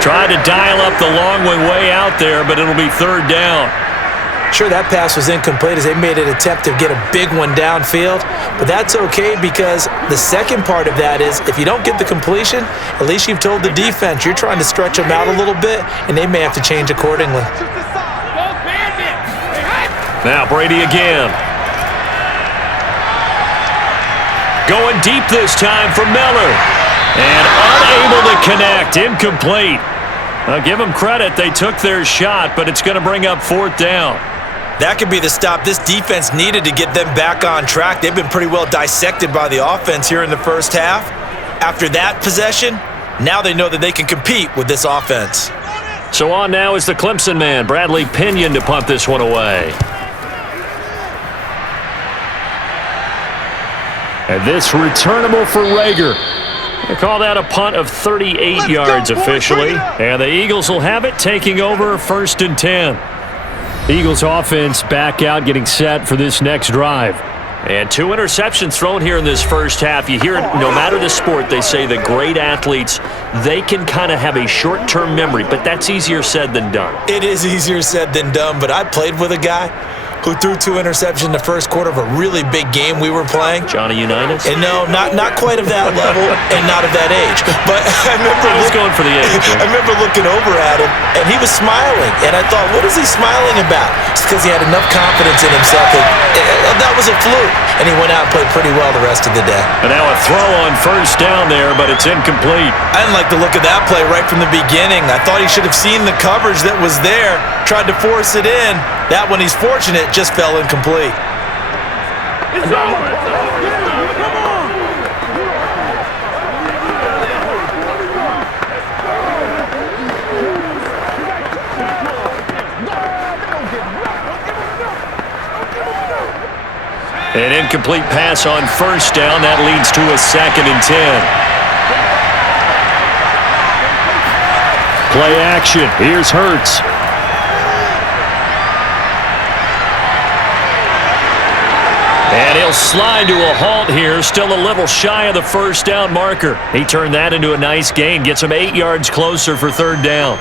Tried to dial up the long way out there, but it'll be 3rd down. Sure, that pass was incomplete as they made an attempt to get a big one downfield, but that's okay because the second part of that is if you don't get the completion, at least you've told the defense you're trying to stretch them out a little bit, and they may have to change accordingly. Now Brady again. Going deep this time for Miller. And unable to connect. Incomplete. I'll give them credit. They took their shot, but it's going to bring up 4th down. That could be the stop this defense needed to get them back on track. They've been pretty well dissected by the offense here in the first half. After that possession, now they know that they can compete with this offense. So on now is the Clemson man, Bradley Pinion, to punt this one away. And this returnable for Rager. They call that a punt of 38 yards officially. And the Eagles will have it, taking over 1st and 10. Eagles offense back out, getting set for this next drive. And 2 interceptions thrown here in this first half. You hear it, no matter the sport, they say the great athletes, they can kind of have a short-term memory, but that's easier said than done. It is easier said than done, but I played with a guy who threw 2 interceptions in the first quarter of a really big game we were playing. Johnny Unitas? And no, not quite of that level and not of that age. But I was going for the age. I remember looking over at him, and he was smiling. And I thought, what is he smiling about? It's because he had enough confidence in himself that was a fluke. And he went out and played pretty well the rest of the day. And now a throw on 1st down there, but it's incomplete. I didn't like the look of that play right from the beginning. I thought he should have seen the coverage that was there, tried to force it in. That one, he's fortunate, just fell incomplete. It's over. An incomplete pass on 1st down. That leads to a 2nd and 10. Play action. Here's Hurts. And he'll slide to a halt here. Still a little shy of the 1st down marker. He turned that into a nice gain. Gets him 8 yards closer for 3rd down.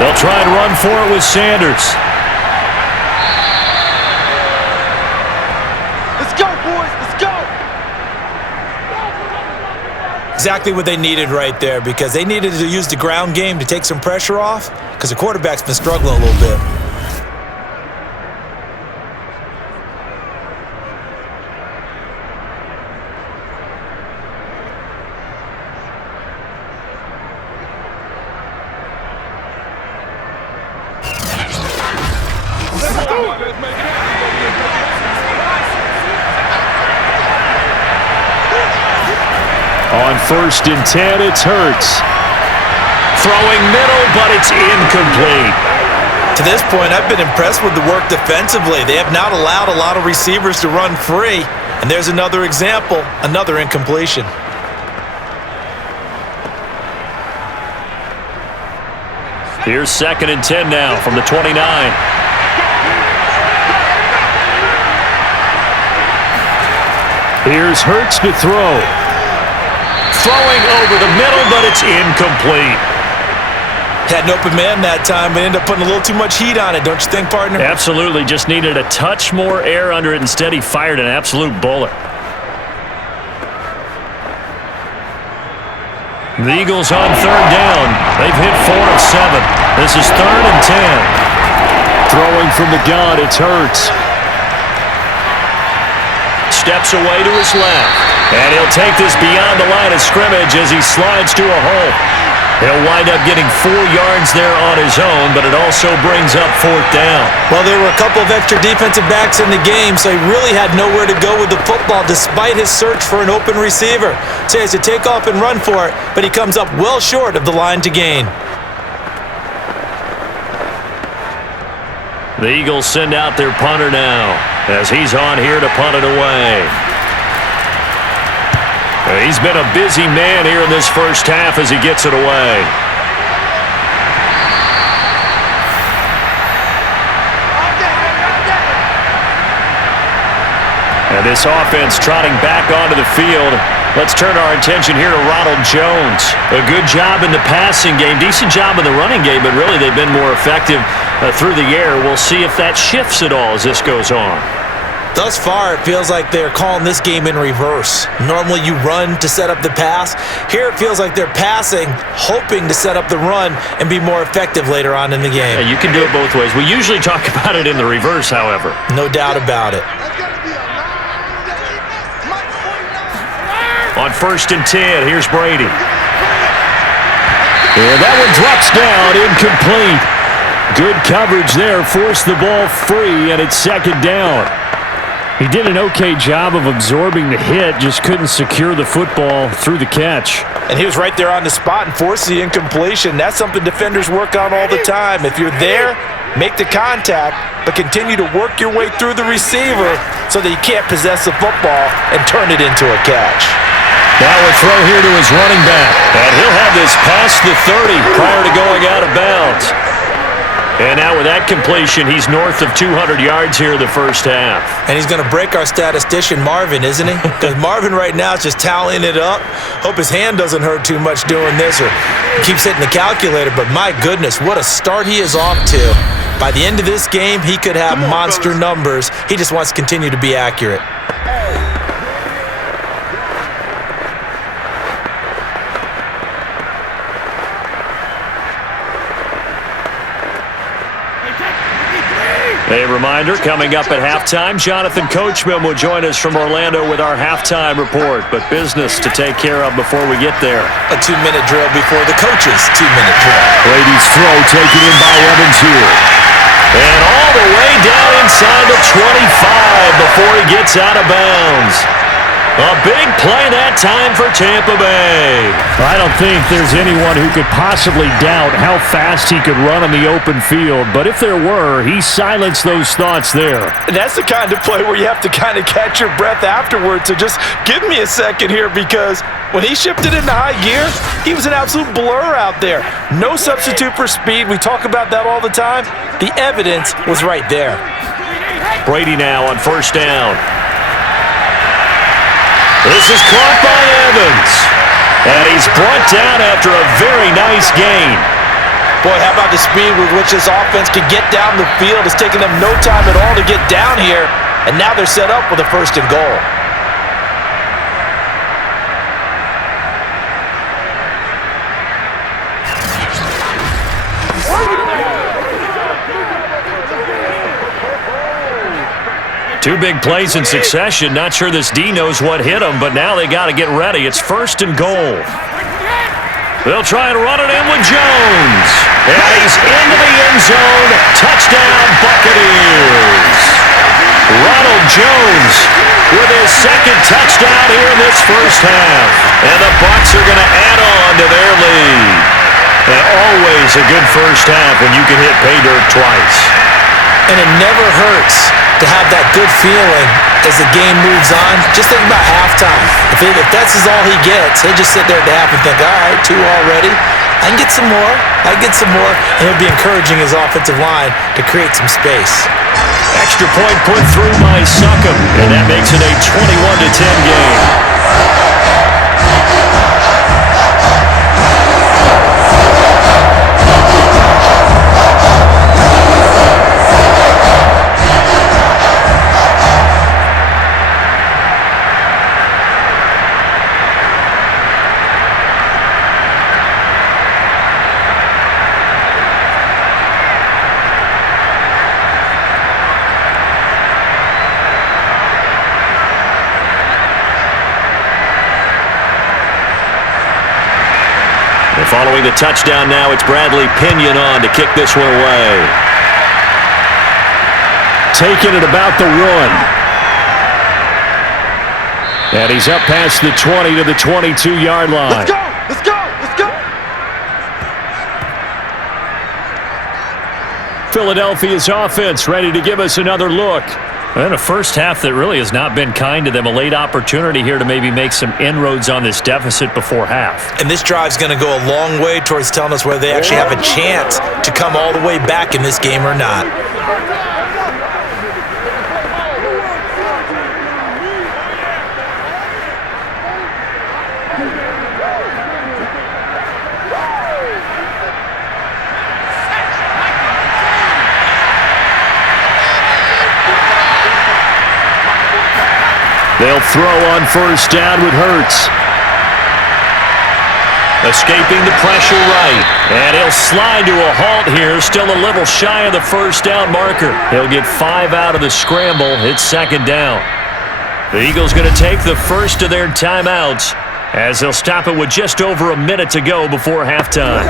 They'll try and run for it with Sanders. Let's go, boys. Let's go. Exactly what they needed right there, because they needed to use the ground game to take some pressure off, because the quarterback's been struggling a little bit. On 1st and 10, it's Hurts. Throwing middle, but it's incomplete. To this point, I've been impressed with the work defensively. They have not allowed a lot of receivers to run free. And there's another example, another incompletion. Here's 2nd and 10 now from the 29. Here's Hurts to throw. Throwing over the middle, but it's incomplete. Had an open man that time, but ended up putting a little too much heat on it, don't you think, partner? Absolutely. Just needed a touch more air under it. Instead, he fired an absolute bullet. The Eagles on 3rd down. They've hit 4 of 7. This is 3rd and 10. Throwing from the gun, it's Hurts. Steps away to his left. And he'll take this beyond the line of scrimmage as he slides to a hole. He'll wind up getting 4 yards there on his own, but it also brings up 4th down. Well, there were a couple of extra defensive backs in the game, so he really had nowhere to go with the football despite his search for an open receiver. So he has to take off and run for it, but he comes up well short of the line to gain. The Eagles send out their punter now as he's on here to punt it away. He's been a busy man here in this first half as he gets it away. And this offense trotting back onto the field. Let's turn our attention here to Ronald Jones. A good job in the passing game, decent job in the running game, but really they've been more effective through the air. We'll see if that shifts at all as this goes on. Thus far, it feels like they're calling this game in reverse. Normally you run to set up the pass. Here it feels like they're passing, hoping to set up the run and be more effective later on in the game. Yeah, you can do it both ways. We usually talk about it in the reverse, however. No doubt about it. On 1st and 10, here's Brady. And that one drops down, incomplete. Good coverage there. Forced the ball free, and it's second down. He did an okay job of absorbing the hit, just couldn't secure the football through the catch. And he was right there on the spot and forced the incompletion. That's something defenders work on all the time. If you're there, make the contact, but continue to work your way through the receiver so that you can't possess the football and turn it into a catch. Now a throw here to his running back. And he'll have this past the 30 prior to going out of bounds. And now with that completion, he's north of 200 yards here in the first half. And he's going to break our statistician, Marvin, isn't he? Because Marvin right now is just tallying it up. Hope his hand doesn't hurt too much doing this, or keeps hitting the calculator. But my goodness, what a start he is off to. By the end of this game, he could have monster numbers. He just wants to continue to be accurate. A reminder, coming up at halftime, Jonathan Coachman will join us from Orlando with our halftime report, but business to take care of before we get there. A 2-minute drill before the coach's 2-minute drill. Brady's throw taken in by Evans here. And all the way down inside the 25 before he gets out of bounds. A big play that time for Tampa Bay. I don't think there's anyone who could possibly doubt how fast he could run on the open field, but if there were, he silenced those thoughts there. And that's the kind of play where you have to kind of catch your breath afterwards. So just give me a second here, because when he shifted into high gear, he was an absolute blur out there. No substitute for speed. We talk about that all the time. The evidence was right there. Brady now on first down. This is caught by Evans. And he's brought down after a very nice gain. Boy, how about the speed with which this offense can get down the field? It's taken them no time at all to get down here. And now they're set up with a first and goal. Two big plays in succession. Not sure this D knows what hit him, but now they got to get ready. It's first and goal. They'll try and run it in with Jones. And he's into the end zone. Touchdown, Buccaneers. Ronald Jones with his second touchdown here in this first half. And the Bucs are going to add on to their lead. And always a good first half when you can hit pay dirt twice. And it never hurts to have that good feeling as the game moves on. Just think about halftime. If that's all he gets, he'll just sit there at the half and think, all right, 2 already. I can get some more. I can get some more. And he'll be encouraging his offensive line to create some space. Extra point put through by Succop, and that makes it a 21-10 game. Following the touchdown now, it's Bradley Pinion on to kick this one away. Taking it about the 1. And he's up past the 20 to the 22-yard line. Let's go! Let's go! Let's go! Philadelphia's offense ready to give us another look. And a first half that really has not been kind to them. A late opportunity here to maybe make some inroads on this deficit before half. And this drive's going to go a long way towards telling us whether they actually have a chance to come all the way back in this game or not. They'll throw on first down with Hurts. Escaping the pressure right. And he'll slide to a halt here. Still a little shy of the first down marker. He'll get 5 out of the scramble. It's second down. The Eagles going to take the first of their timeouts as they'll stop it with just over a minute to go before halftime.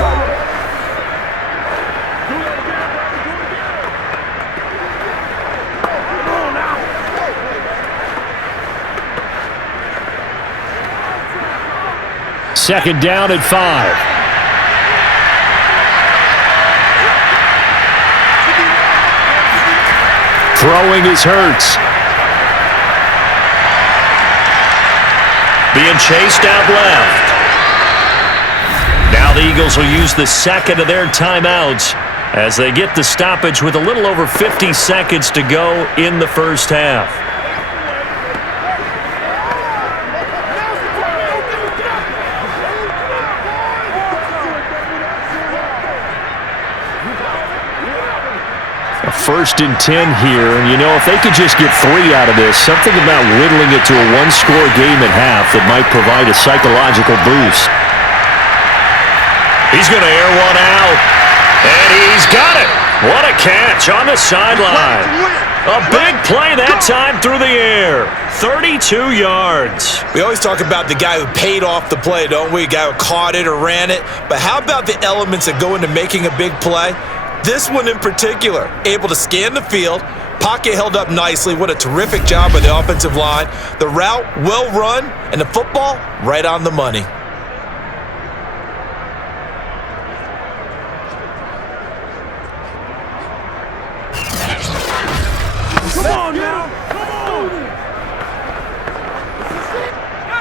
second down at 5. Throwing is Hurts. Being chased out left. Now the Eagles will use the second of their timeouts as they get the stoppage with a little over 50 seconds to go in the first half. First and 10 here, and you know, if they could just get 3 out of this, something about whittling it to a one-score game at half that might provide a psychological boost. He's going to air one out, and he's got it. What a catch on the sideline. A big play that time through the air. 32 yards. We always talk about the guy who paid off the play, don't we? The guy who caught it or ran it. But how about the elements that go into making a big play? This one in particular, able to scan the field, pocket held up nicely. What a terrific job by the offensive line. The route well run, and the football right on the money. Come on now.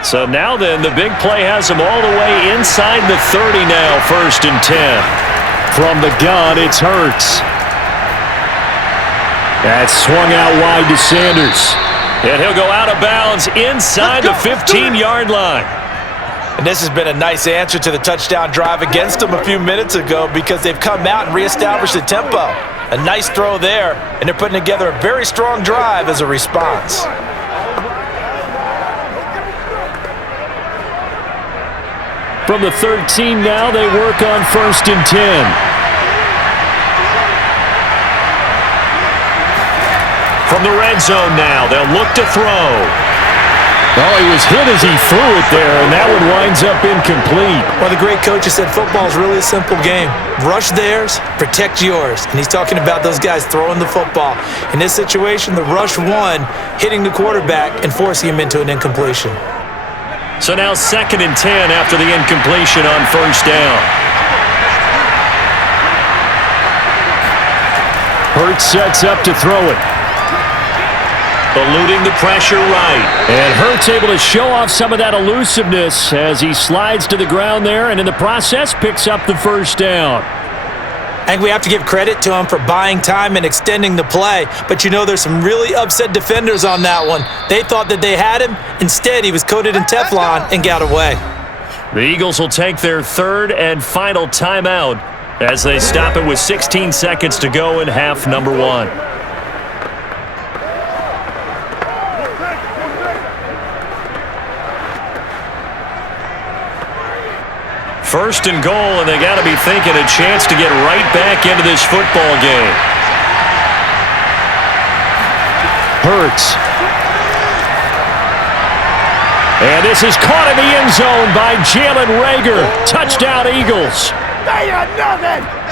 So now then, the big play has him all the way inside the 30 now, first and 10. From the gun, it's Hurts. That's swung out wide to Sanders. And he'll go out of bounds inside the 15-yard line. And this has been a nice answer to the touchdown drive against them a few minutes ago because they've come out and reestablished the tempo. A nice throw there, and they're putting together a very strong drive as a response. From the 13 now, they work on first and 10. From the red zone now, they'll look to throw. Oh, he was hit as he threw it there, and that one winds up incomplete. Well, the great coach has said football is really a simple game. Rush theirs, protect yours. And he's talking about those guys throwing the football. In this situation, the rush won, hitting the quarterback and forcing him into an incompletion. So now second and 10 after the incompletion on first down. Hurts sets up to throw it. Eluding the pressure right. And Hurts able to show off some of that elusiveness as he slides to the ground there and in the process picks up the first down. I think we have to give credit to him for buying time and extending the play. But you know, there's some really upset defenders on that one. They thought that they had him. Instead, he was coated in Teflon and got away. The Eagles will take their third and final timeout as they stop it with 16 seconds to go in half number 1. First and goal, and they got to be thinking a chance to get right back into this football game. Hurts. And this is caught in the end zone by Jalen Reagor. Touchdown, Eagles.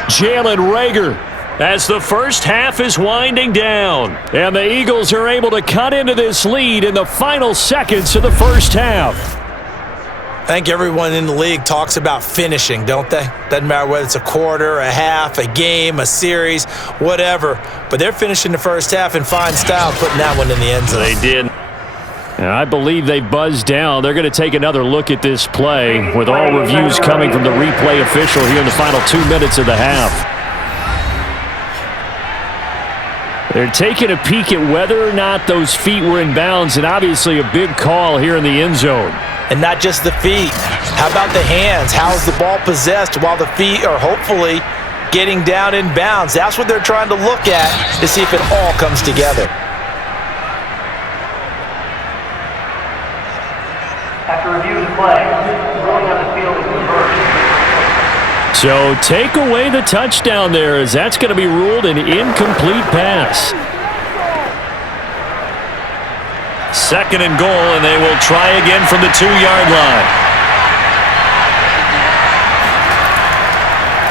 Jalen Reagor as the first half is winding down. And the Eagles are able to cut into this lead in the final seconds of the first half. I think everyone in the league talks about finishing, don't they? Doesn't matter whether it's a quarter, a half, a game, a series, whatever. But they're finishing the first half in fine style, putting that one in the end zone. They did. And I believe they buzzed down. They're going to take another look at this play with all reviews coming from the replay official here in the final 2 minutes of the half. They're taking a peek at whether or not those feet were in bounds, and obviously a big call here in the end zone. And not just the feet. How about the hands? How's the ball possessed while the feet are hopefully getting down in bounds? That's what they're trying to look at to see if it all comes together. After review of the play, rolling on the field is reversed. So take away the touchdown there, as that's going to be ruled an incomplete pass. Second and goal, and they will try again from the 2-yard line.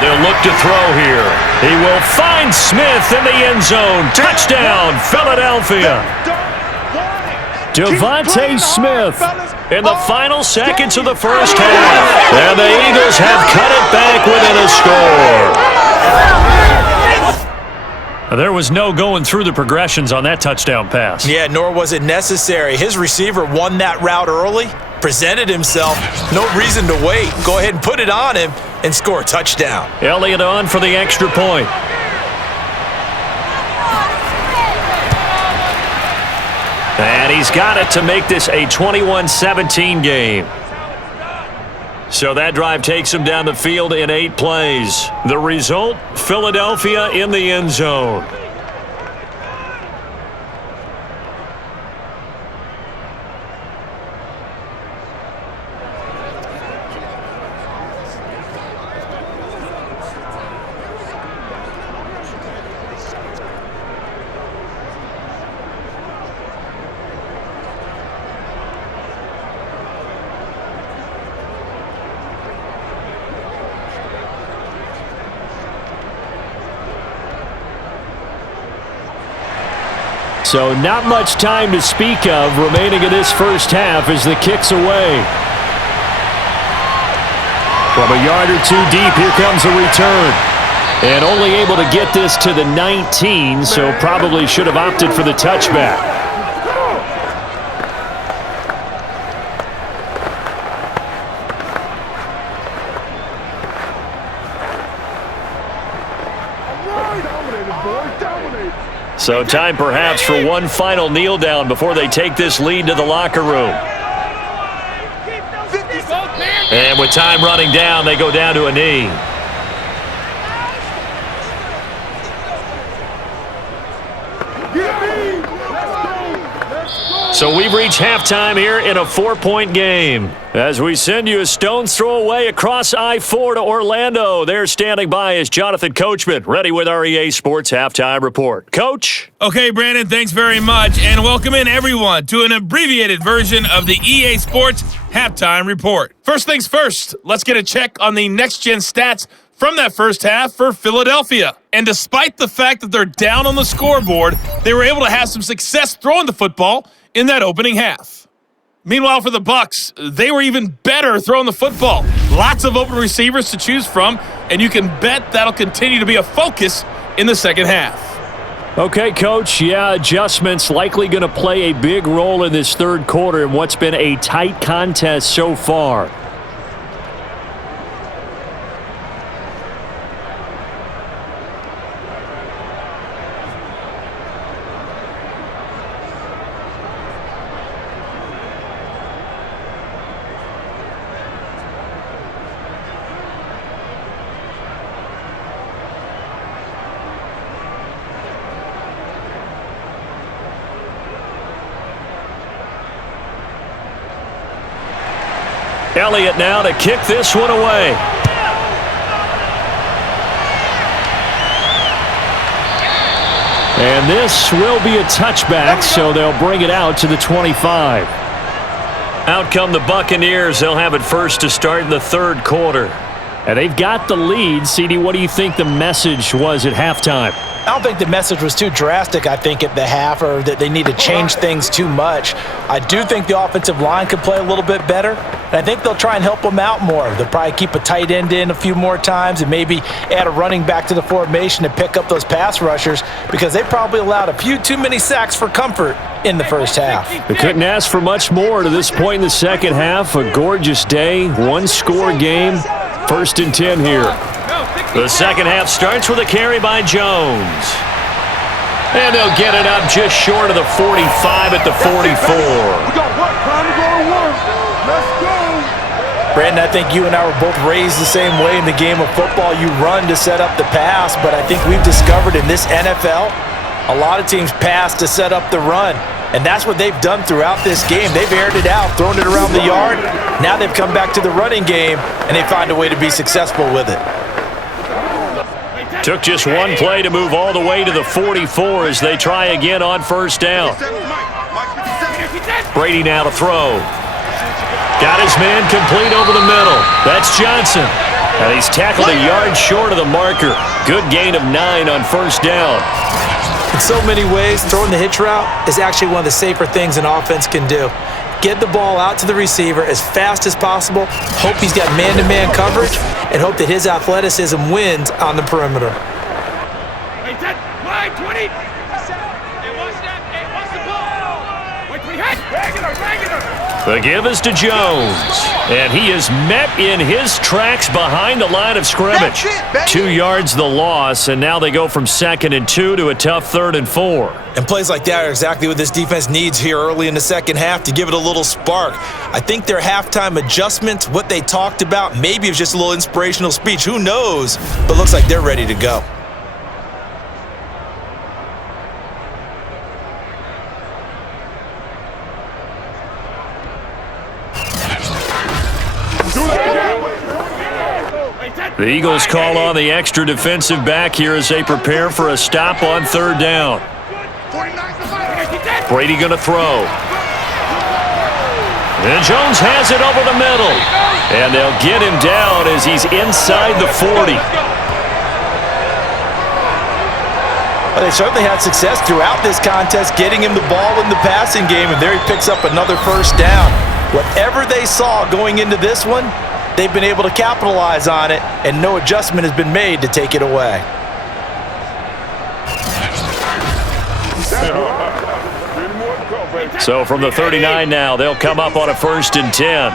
They'll look to throw here. He will find Smith in the end zone. Touchdown, Philadelphia. Devontae Smith in the final seconds of the first half. And the Eagles have cut it back within a score. There was no going through the progressions on that touchdown pass. Yeah, nor was it necessary. His receiver won that route early, presented himself. No reason to wait. Go ahead and put it on him and score a touchdown. Elliott on for the extra point. And he's got it to make this a 21-17 game. So that drive takes him down the field in 8 plays. The result, Philadelphia in the end zone. So not much time to speak of remaining in this first half as the kick's away. From a yard or two deep, here comes a return. And only able to get this to the 19, so probably should have opted for the touchback. So time perhaps for one final kneel down before they take this lead to the locker room. And with time running down, they go down to a knee. So we've reached halftime here in a 4-point game. As we send you a stone's throw away across I-4 to Orlando. There standing by is Jonathan Coachman, ready with our EA Sports Halftime Report. Coach? Okay, Brandon, thanks very much, and welcome in everyone to an abbreviated version of the EA Sports Halftime Report. First things first, let's get a check on the next-gen stats from that first half for Philadelphia. And despite the fact that they're down on the scoreboard, they were able to have some success throwing the football in that opening half. Meanwhile, for the Bucs, they were even better throwing the football. Lots of open receivers to choose from, and you can bet that'll continue to be a focus in the second half. Okay, Coach, yeah, adjustments likely going to play a big role in this third quarter in what's been a tight contest so far. Elliott now to kick this one away. And this will be a touchback, so they'll bring it out to the 25. Out come the Buccaneers. They'll have it first to start in the third quarter. And they've got the lead. CD, what do you think the message was at halftime? I don't think the message was too drastic, I think, at the half, or that they need to change things too much. I do think the offensive line could play a little bit better, and I think they'll try and help them out more. They'll probably keep a tight end in a few more times and maybe add a running back to the formation to pick up those pass rushers, because they probably allowed a few too many sacks for comfort in the first half. They couldn't ask for much more to this point in the second half. A gorgeous day, one-score game. 1st and 10 here. The second half starts with a carry by Jones. And they'll get it up just short of the 45 at the 44. We got work, time to go to work. Let's go. Brandon, I think you and I were both raised the same way in the game of football. You run to set up the pass, but I think we've discovered in this NFL, a lot of teams pass to set up the run. And that's what they've done throughout this game. They've aired it out, thrown it around the yard. Now they've come back to the running game, and they find a way to be successful with it. Took just one play to move all the way to the 44 as they try again on first down. Brady now to throw. Got his man complete over the middle. That's Johnson. And he's tackled a yard short of the marker. Good gain of 9 on first down. In so many ways, throwing the hitch route is actually one of the safer things an offense can do. Get the ball out to the receiver as fast as possible, hope he's got man-to-man coverage, and hope that his athleticism wins on the perimeter. Wait, 10, wide, 20. Hey, what's that? Hey, what's the ball? Wait, 20, head. Regular. The give is to Jones, and he is met in his tracks behind the line of scrimmage. 2 yards the loss, and now they go from 2nd and 2 to a tough 3rd and 4. And plays like that are exactly what this defense needs here early in the second half to give it a little spark. I think their halftime adjustments, what they talked about, maybe it was just a little inspirational speech. Who knows? But looks like they're ready to go. The Eagles call on the extra defensive back here as they prepare for a stop on 3rd down. Brady going to throw. And Jones has it over the middle. And they'll get him down as he's inside the 40. Well, they certainly had success throughout this contest getting him the ball in the passing game, and there he picks up another 1st down. Whatever they saw going into this one, they've been able to capitalize on it, and no adjustment has been made to take it away. So from the 39 now, they'll come up on a 1st and 10.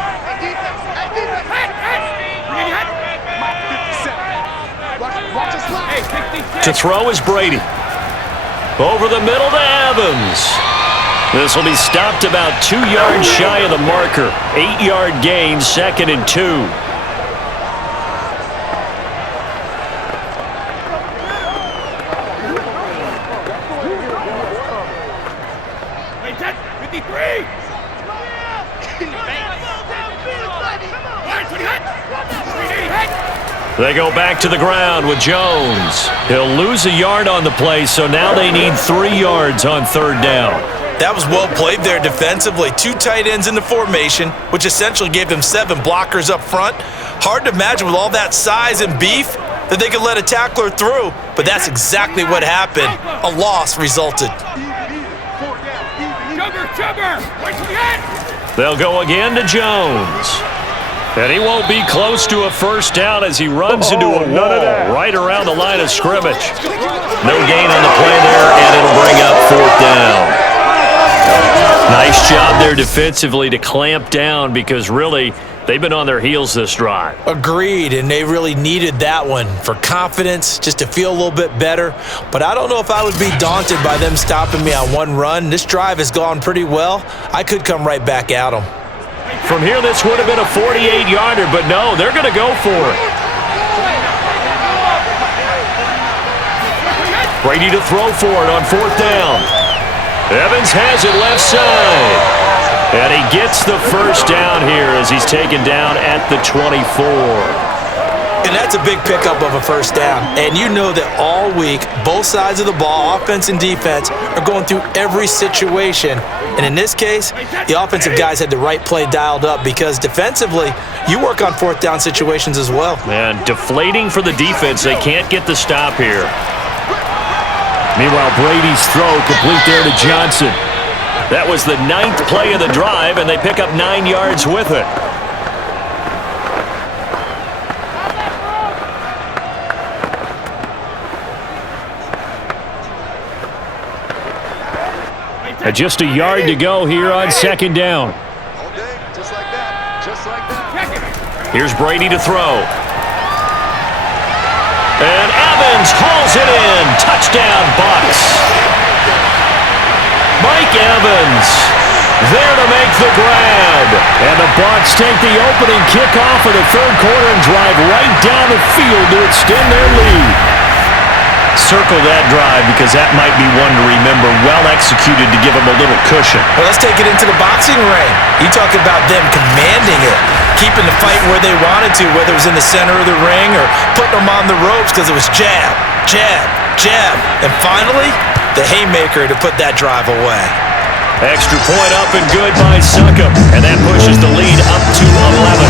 To throw is Brady. Over the middle to Evans. This will be stopped about 2 yards shy of the marker. 8-yard gain, 2nd and 2. They go back to the ground with Jones. He'll lose a yard on the play, so now they need 3 yards on 3rd down. That was well played there defensively. 2 tight ends in the formation, which essentially gave them 7 blockers up front. Hard to imagine with all that size and beef that they could let a tackler through, but that's exactly what happened. A loss resulted. They'll go again to Jones. And he won't be close to a 1st down as he runs into a wall right around the line of scrimmage. No gain on the play there, and it'll bring up 4th down. Nice job there defensively to clamp down because really they've been on their heels this drive. Agreed, and they really needed that one for confidence, just to feel a little bit better. But I don't know if I would be daunted by them stopping me on 1 run. This drive has gone pretty well. I could come right back at them. From here, this would have been a 48-yarder, but no, they're going to go for it. Brady to throw for it on 4th down. Evans has it left side. And he gets the 1st down here as he's taken down at the 24. And that's a big pickup of a 1st down. And you know that all week, both sides of the ball, offense and defense, are going through every situation. And in this case, the offensive guys had the right play dialed up because defensively, you work on 4th down situations as well. And deflating for the defense. They can't get the stop here. Meanwhile, Brady's throw complete there to Johnson. That was the 9th play of the drive, and they pick up 9 yards with it. And just a yard to go here on 2nd down. Here's Brady to throw. And Evans hauls it in. Touchdown, Bucs. Mike Evans there to make the grab. And the Bucs take the opening kickoff of the 3rd quarter and drive right down the field to extend their lead. Circle that drive because that might be one to remember. Well executed to give them a little cushion. Well, let's take it into the boxing ring. You talk about them commanding it, keeping the fight where they wanted to, whether it was in the center of the ring or putting them on the ropes because it was jab, jab, jab. And finally, the haymaker to put that drive away. Extra point up and good by Succop. And that pushes the lead up to 11.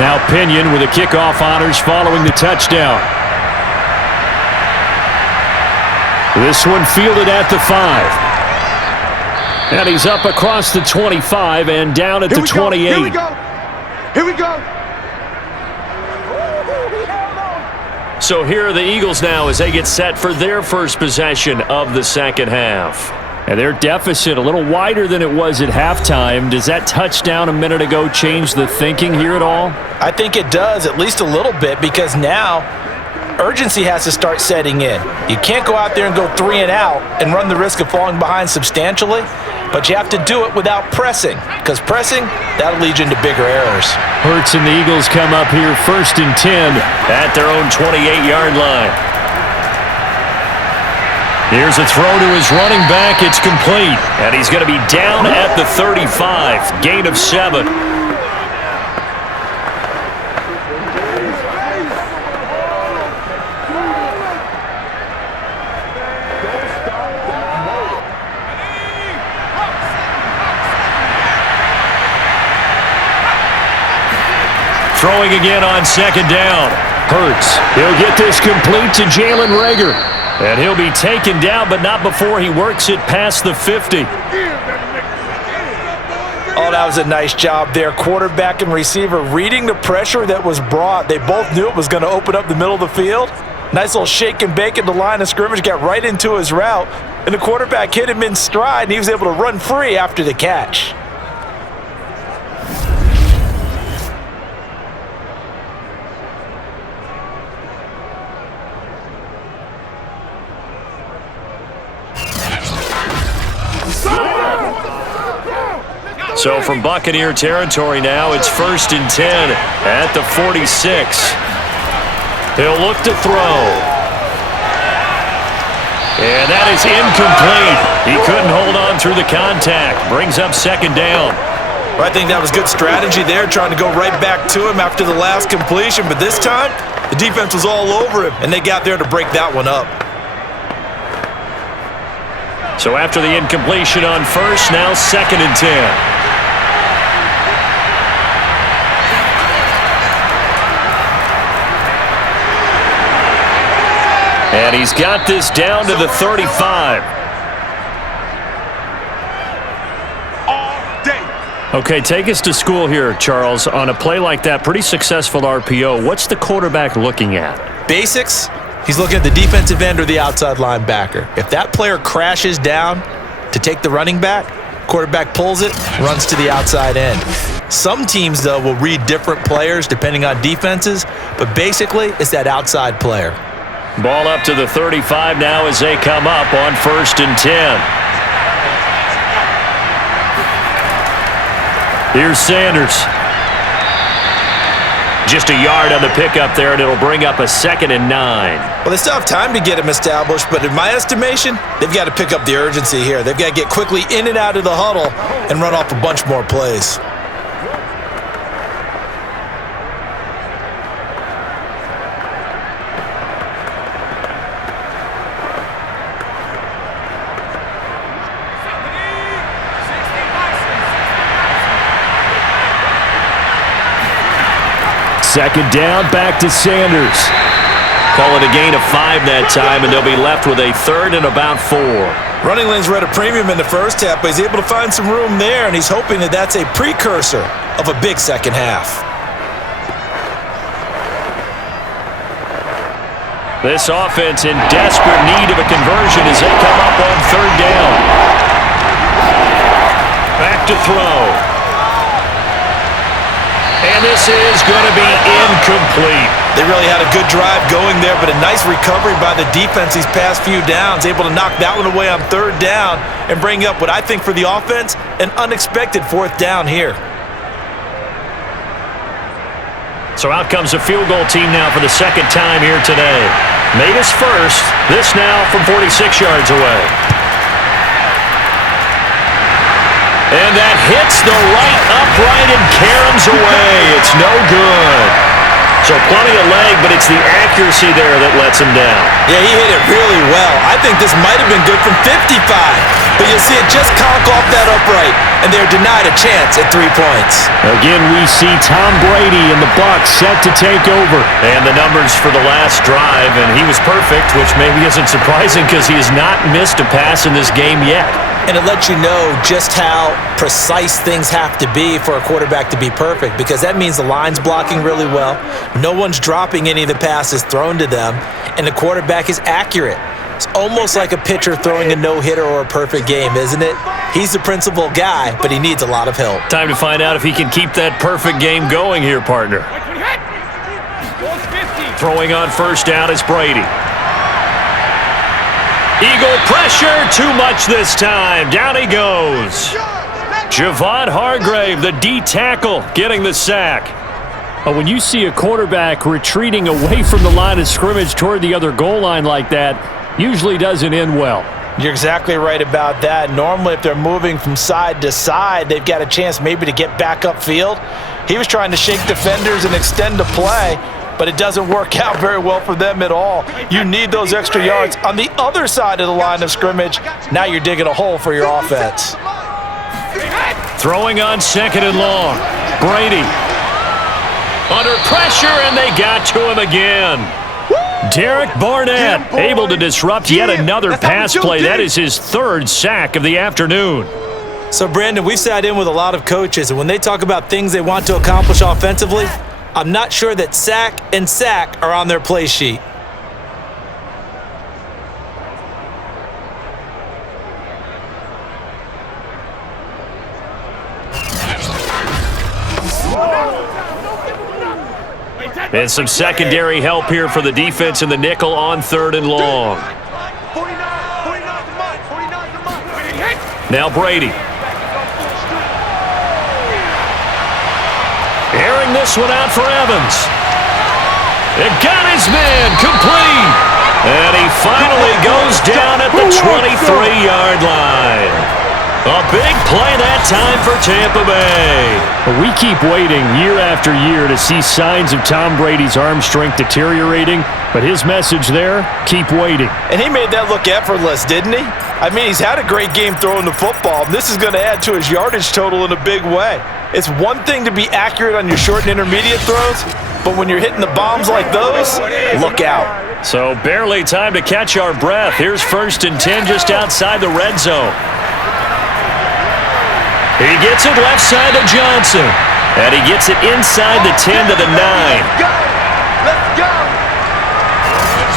Now Pinion with the kickoff honors following the touchdown. This one fielded at the 5. And he's up across the 25 and down at the 28. Here we go. Here we go. So here are the Eagles now as they get set for their first possession of the second half. And their deficit a little wider than it was at halftime. Does that touchdown a minute ago change the thinking here at all? I think it does, at least a little bit, because now urgency has to start setting in. You can't go out there and go 3 and out and run the risk of falling behind substantially, but you have to do it without pressing, because pressing, that'll lead you into bigger errors. Hurts and the Eagles come up here 1st and 10 at their own 28-yard line. Here's a throw to his running back. It's complete. And he's going to be down at the 35. Gain of 7. Throwing again on 2nd down. Hurts. He'll get this complete to Jalen Reagor. And he'll be taken down, but not before he works it past the 50. Oh, that was a nice job there. Quarterback and receiver reading the pressure that was brought. They both knew it was going to open up the middle of the field. Nice little shake and bake at the line of scrimmage, got right into his route. And the quarterback hit him in stride, and he was able to run free after the catch. So from Buccaneer territory now, it's 1st and 10 at the 46. He'll look to throw. And that is incomplete. He couldn't hold on through the contact. Brings up 2nd down. Well, I think that was good strategy there, trying to go right back to him after the last completion. But this time, the defense was all over him, and they got there to break that one up. So after the incompletion on 1st, now 2nd and 10. And he's got this down to the 35. Okay, take us to school here, Charles. On a play like that, pretty successful RPO. What's the quarterback looking at? Basics. He's looking at the defensive end or the outside linebacker. If that player crashes down to take the running back, quarterback pulls it, runs to the outside end. Some teams, though, will read different players depending on defenses, but basically it's that outside player. Ball up to the 35 now as they come up on 1st and 10. Here's Sanders. Just a yard on the pickup there, and it'll bring up a 2nd and 9. Well, they still have time to get him established, but in my estimation, they've got to pick up the urgency here. They've got to get quickly in and out of the huddle and run off a bunch more plays. Second down, back to Sanders. Call it a gain of 5 that time, and they'll be left with a 3rd and about 4. Running lanes were at a premium in the first half, but he's able to find some room there, and he's hoping that that's a precursor of a big second half. This offense in desperate need of a conversion as they come up on 3rd down. Back to throw. And this is going to be incomplete. They really had a good drive going there, but a nice recovery by the defense these past few downs, able to knock that one away on 3rd down and bring up what I think for the offense, an unexpected 4th down here. So out comes a field goal team now for the 2nd time here today. Made his first, this now from 46 yards away. And that hits the right upright and caroms away. It's no good. So plenty of leg, but it's the accuracy there that lets him down. Yeah, he hit it really well. I think this might have been good from 55, but you'll see it just conk off that upright. and they're denied a chance at 3 points. Again, we see Tom Brady and the Bucs set to take over. And the numbers for the last drive, and he was perfect, which maybe isn't surprising because he has not missed a pass in this game yet. And it lets you know just how precise things have to be for a quarterback to be perfect, because that means the line's blocking really well, no one's dropping any of the passes thrown to them, and the quarterback is accurate. It's almost like a pitcher throwing a no-hitter or a perfect game, isn't it? He's the principal guy, but he needs a lot of help. Time to find out if he can keep that perfect game going here, partner. Throwing on first down is Brady. Eagle pressure, too much this time. Down he goes. Javon Hargrave, the D tackle, getting the sack. But when you see a quarterback retreating away from the line of scrimmage toward the other goal line like that, usually doesn't end well. You're exactly right about that. Normally, if they're moving from side to side, they've got a chance maybe to get back upfield. He was trying to shake defenders and extend the play, but it doesn't work out very well for them at all. You need those extra yards on the other side of the line of scrimmage. Now you're digging a hole for your offense. Throwing on second and long. Brady. Under pressure, and they got to him again. Derek Barnett able to disrupt yet another pass play. That is his third sack of the afternoon. So, Brandon, we've sat in with a lot of coaches, and when they talk about things they want to accomplish offensively, I'm not sure that sack and sack are on their play sheet. And some secondary help here for the defense in the nickel on third and long. Now Brady. Airing this one out for Evans. It got his man complete. And he finally goes down at the 23-yard line. A big play that time for Tampa Bay. We keep waiting year after year to see signs of Tom Brady's arm strength deteriorating, but his message there, keep waiting. And he made that look effortless, didn't he? I mean, he's had a great game throwing the football. This is going to add to his yardage total in a big way. It's one thing to be accurate on your short and intermediate throws, but when you're hitting the bombs like those, look out. So barely time to catch our breath. Here's 1st and 10 just outside the red zone. He gets it left side to Johnson. And he gets it inside the 10 to the 9. Let's go!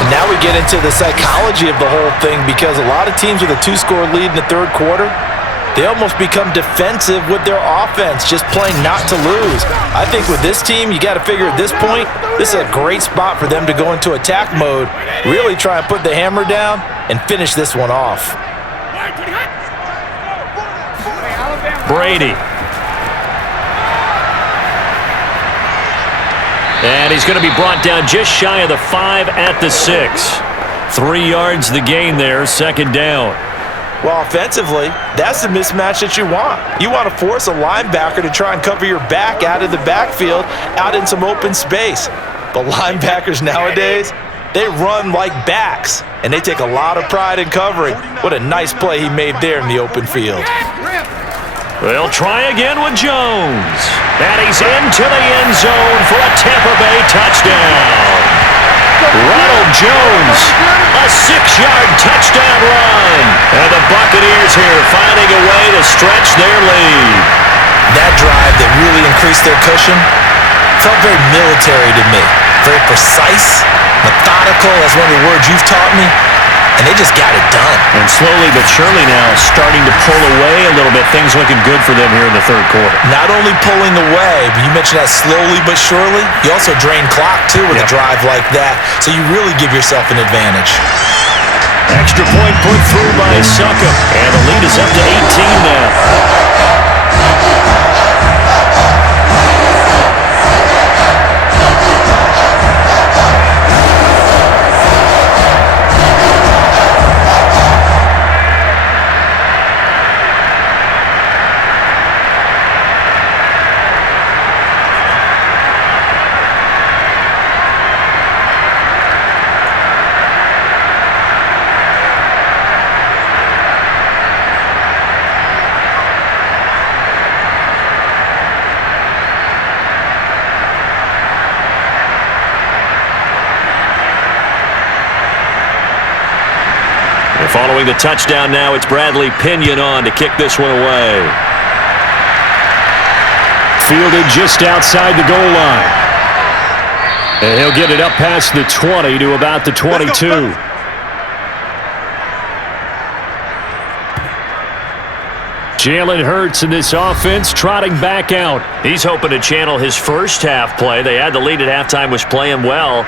And now we get into the psychology of the whole thing, because a lot of teams with a 2-score lead in the third quarter, they almost become defensive with their offense, just playing not to lose. I think with this team, you got to figure at this point, this is a great spot for them to go into attack mode, really try and put the hammer down and finish this one off. Brady. And he's going to be brought down just shy of the 5 at the 6. 3 yards the gain there, second down. Well, offensively, that's the mismatch that you want. You want to force a linebacker to try and cover your back out of the backfield, out in some open space. But linebackers nowadays, they run like backs, and they take a lot of pride in covering. What a nice play he made there in the open field. They'll try again with Jones. And he's into the end zone for a Tampa Bay touchdown. Ronald Jones, a 6-yard touchdown run. And the Buccaneers here finding a way to stretch their lead. That drive that really increased their cushion felt very military to me. Very precise, methodical, that's one of the words you've taught me. And they just got it done. And slowly but surely now starting to pull away a little bit. Things looking good for them here in the third quarter. Not only pulling away, but you mentioned that slowly but surely. You also drain clock, too, with a drive like that. So you really give yourself an advantage. Extra point put through by Succa. And the lead is up to 18 now. And following the touchdown now, it's Bradley Pinion on to kick this one away. Fielded just outside the goal line. And he'll get it up past the 20 to about the 22. Jalen Hurts in this offense trotting back out. He's hoping to channel his first half play. They had the lead at halftime, was playing well.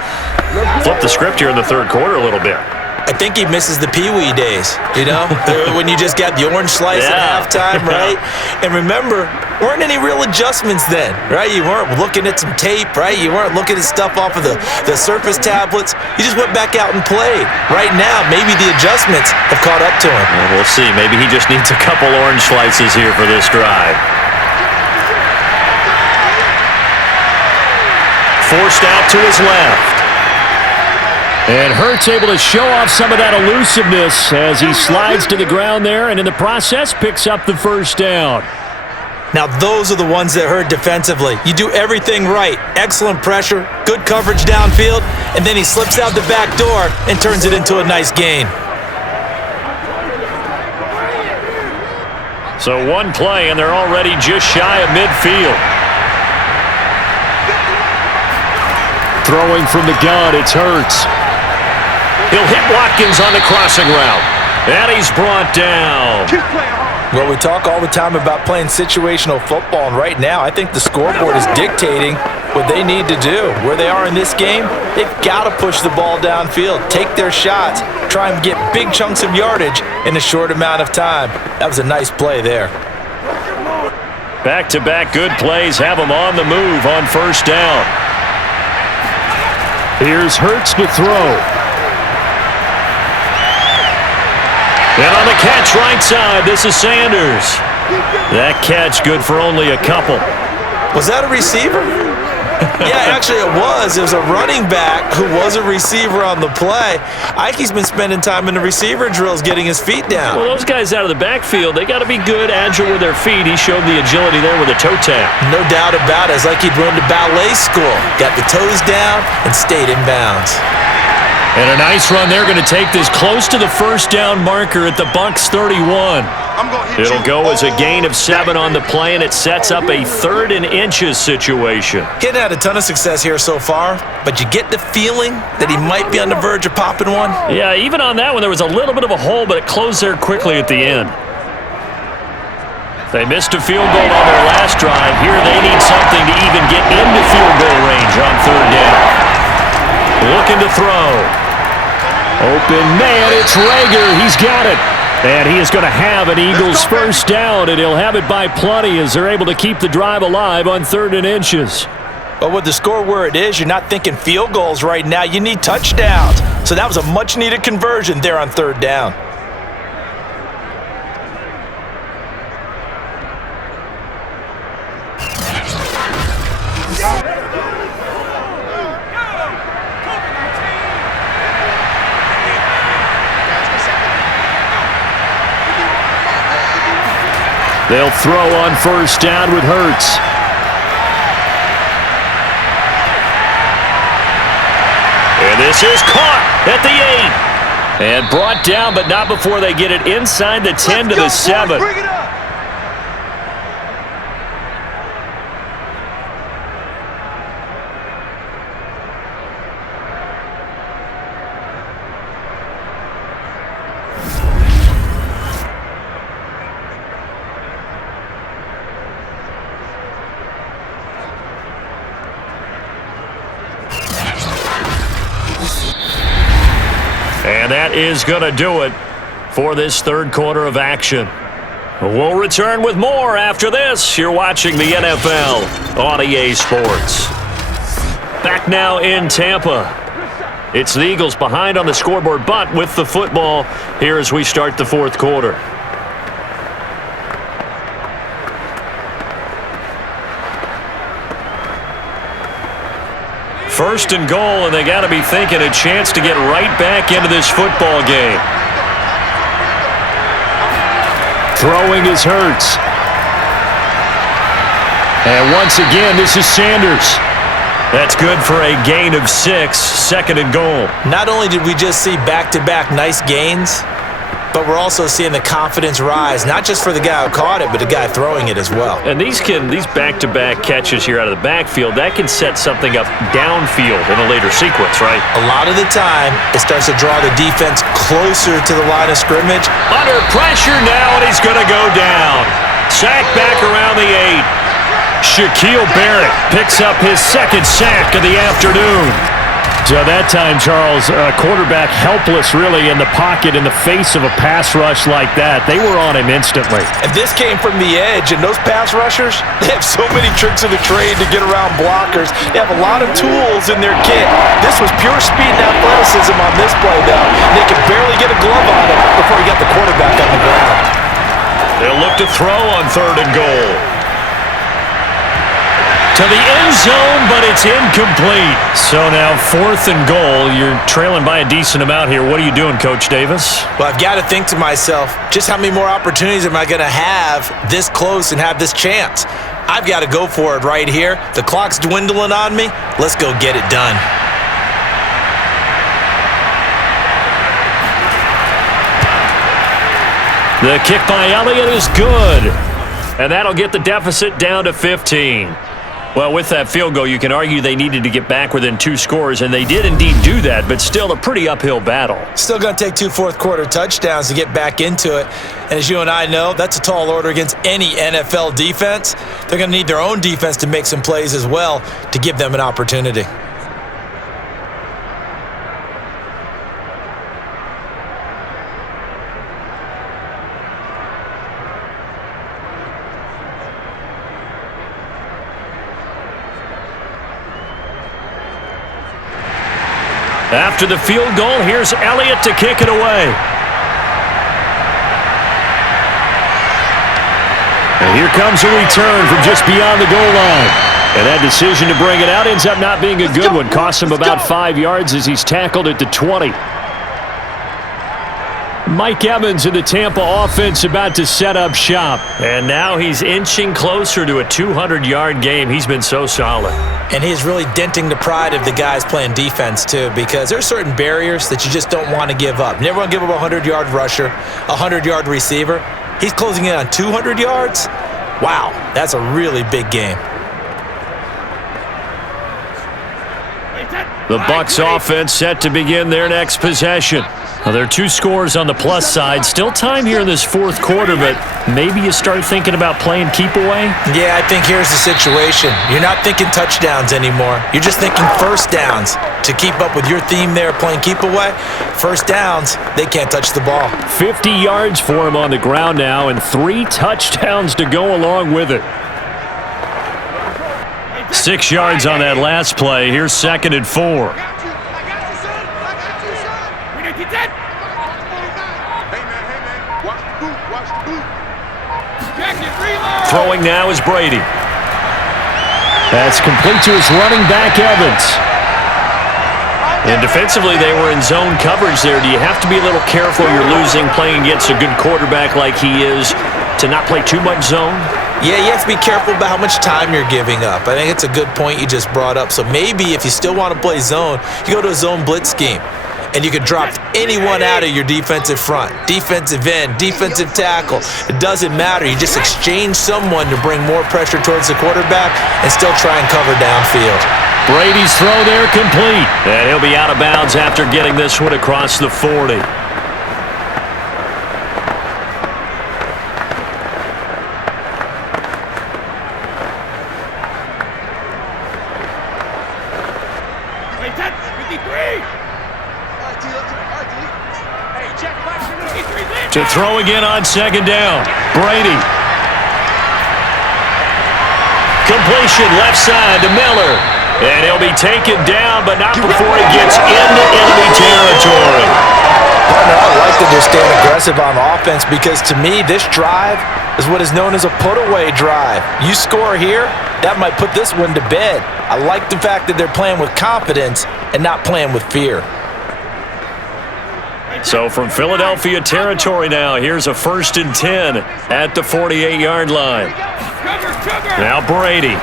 Flip the script here in the third quarter a little bit. I think he misses the Pee-wee days, you know, when you just got the orange slice at halftime, right? And remember, weren't any real adjustments then, right? You weren't looking at some tape, right? You weren't looking at stuff off of the Surface tablets. You just went back out and played. Right now, maybe the adjustments have caught up to him. Well, we'll see. Maybe he just needs a couple orange slices here for this drive. Forced out to his left. And Hurts able to show off some of that elusiveness as he slides to the ground there, and in the process picks up the first down. Now those are the ones that hurt defensively. You do everything right. Excellent pressure, good coverage downfield, and then he slips out the back door and turns it into a nice gain. So one play, and they're already just shy of midfield. Throwing from the gun, it's Hurts. He'll hit Watkins on the crossing route. And he's brought down. Well, we talk all the time about playing situational football, and right now I think the scoreboard is dictating what they need to do. Where they are in this game, they've got to push the ball downfield, take their shots, try and get big chunks of yardage in a short amount of time. That was a nice play there. Back-to-back good plays have him on the move on first down. Here's Hurts to throw. And on the catch right side, this is Sanders. That catch good for only a couple. Was that a receiver? Yeah, actually it was. It was a running back who was a receiver on the play. Ike's been spending time in the receiver drills getting his feet down. Well, those guys out of the backfield, they got to be good, agile with their feet. He showed the agility there with a toe tap. No doubt about it. It's like he'd run to ballet school. Got the toes down and stayed in bounds. And a nice run there, going to take this close to the first down marker at the Bucs 31. It'll go as a gain of 7 on the play, and it sets up a 3rd and inches situation. He hadn't had a ton of success here so far, but you get the feeling that he might be on the verge of popping one. Yeah, even on that one, there was a little bit of a hole, but it closed there quickly at the end. They missed a field goal on their last drive. Here they need something to even get into field goal range on 3rd down. Looking to throw. Open man, it's Rager. He's got it. And he is going to have an Eagles first down, and he'll have it by plenty as they're able to keep the drive alive on 3rd and inches. But with the score where it is, you're not thinking field goals right now. You need touchdowns. So that was a much-needed conversion there on 3rd down. They'll throw on first down with Hurts. And this is caught at the 8. And brought down, but not before they get it inside the 10 to the 7. Bring it up. And that is going to do it for this 3rd quarter of action. We'll return with more after this. You're watching the NFL on EA Sports. Back now in Tampa. It's the Eagles behind on the scoreboard, but with the football here as we start the 4th quarter. First and goal, and they got to be thinking a chance to get right back into this football game. Throwing is Hurts. And once again, this is Sanders. That's good for a gain of 6, 2nd and goal. Not only did we just see back-to-back nice gains, but we're also seeing the confidence rise, not just for the guy who caught it, but the guy throwing it as well. And these back-to-back catches here out of the backfield, that can set something up downfield in a later sequence, right? A lot of the time, it starts to draw the defense closer to the line of scrimmage. Under pressure now, and he's going to go down. Sack back around the 8. Shaquille Barrett picks up his second sack of the afternoon. So that time, Charles, quarterback helpless really in the pocket in the face of a pass rush like that. They were on him instantly. And this came from the edge, and those pass rushers, they have so many tricks of the trade to get around blockers. They have a lot of tools in their kit. This was pure speed and athleticism on this play, though. They could barely get a glove on him before he got the quarterback on the ground. They'll look to throw on 3rd and goal. To the end zone, but it's incomplete. So now 4th and goal. You're trailing by a decent amount here. What are you doing, Coach Davis? Well, I've got to think to myself, just how many more opportunities am I going to have this close and have this chance? I've got to go for it right here. The clock's dwindling on me. Let's go get it done. The kick by Elliott is good. And that'll get the deficit down to 15. Well, with that field goal, you can argue they needed to get back within 2 scores, and they did indeed do that, but still a pretty uphill battle. Still going to take 2 fourth-quarter touchdowns to get back into it. And as you and I know, that's a tall order against any NFL defense. They're going to need their own defense to make some plays as well to give them an opportunity. After the field goal, here's Elliott to kick it away. And here comes a return from just beyond the goal line. And that decision to bring it out ends up not being a good one. Costs him about 5 yards as he's tackled at the 20. Mike Evans in the Tampa offense about to set up shop. And now he's inching closer to a 200-yard game. He's been so solid. And he's really denting the pride of the guys playing defense, too, because there are certain barriers that you just don't want to give up. You never want to give up a 100-yard rusher, a 100-yard receiver. He's closing in on 200 yards. Wow, that's a really big game. The Bucs offense set to begin their next possession. Well, there are 2 scores on the plus side. Still time here in this 4th quarter, but maybe you start thinking about playing keep away? Yeah, I think here's the situation. You're not thinking touchdowns anymore. You're just thinking first downs. To keep up with your theme there, playing keep away, first downs, they can't touch the ball. 50 yards for him on the ground now, and 3 touchdowns to go along with it. 6 yards on that last play. Here's 2nd and 4. Throwing now is Brady. That's complete to his running back, Evans. And defensively, they were in zone coverage there. Do you have to be a little careful? You're losing, playing against a good quarterback like he is, to not play too much zone? Yeah, you have to be careful about how much time you're giving up. I think it's a good point you just brought up. So maybe if you still want to play zone, you go to a zone blitz scheme. And you can drop anyone out of your defensive front, defensive end, defensive tackle. It doesn't matter. You just exchange someone to bring more pressure towards the quarterback and still try and cover downfield. Brady's throw there complete. And he'll be out of bounds after getting this one across the 40. To throw again on 2nd down. Brady. Completion left side to Miller. And he'll be taken down, but not before he gets into enemy territory. Partner, I like that they're staying aggressive on offense because to me, this drive is what is known as a put-away drive. You score here, that might put this one to bed. I like the fact that they're playing with confidence and not playing with fear. So from Philadelphia territory now, here's a 1st and 10 at the 48-yard line. Now Brady.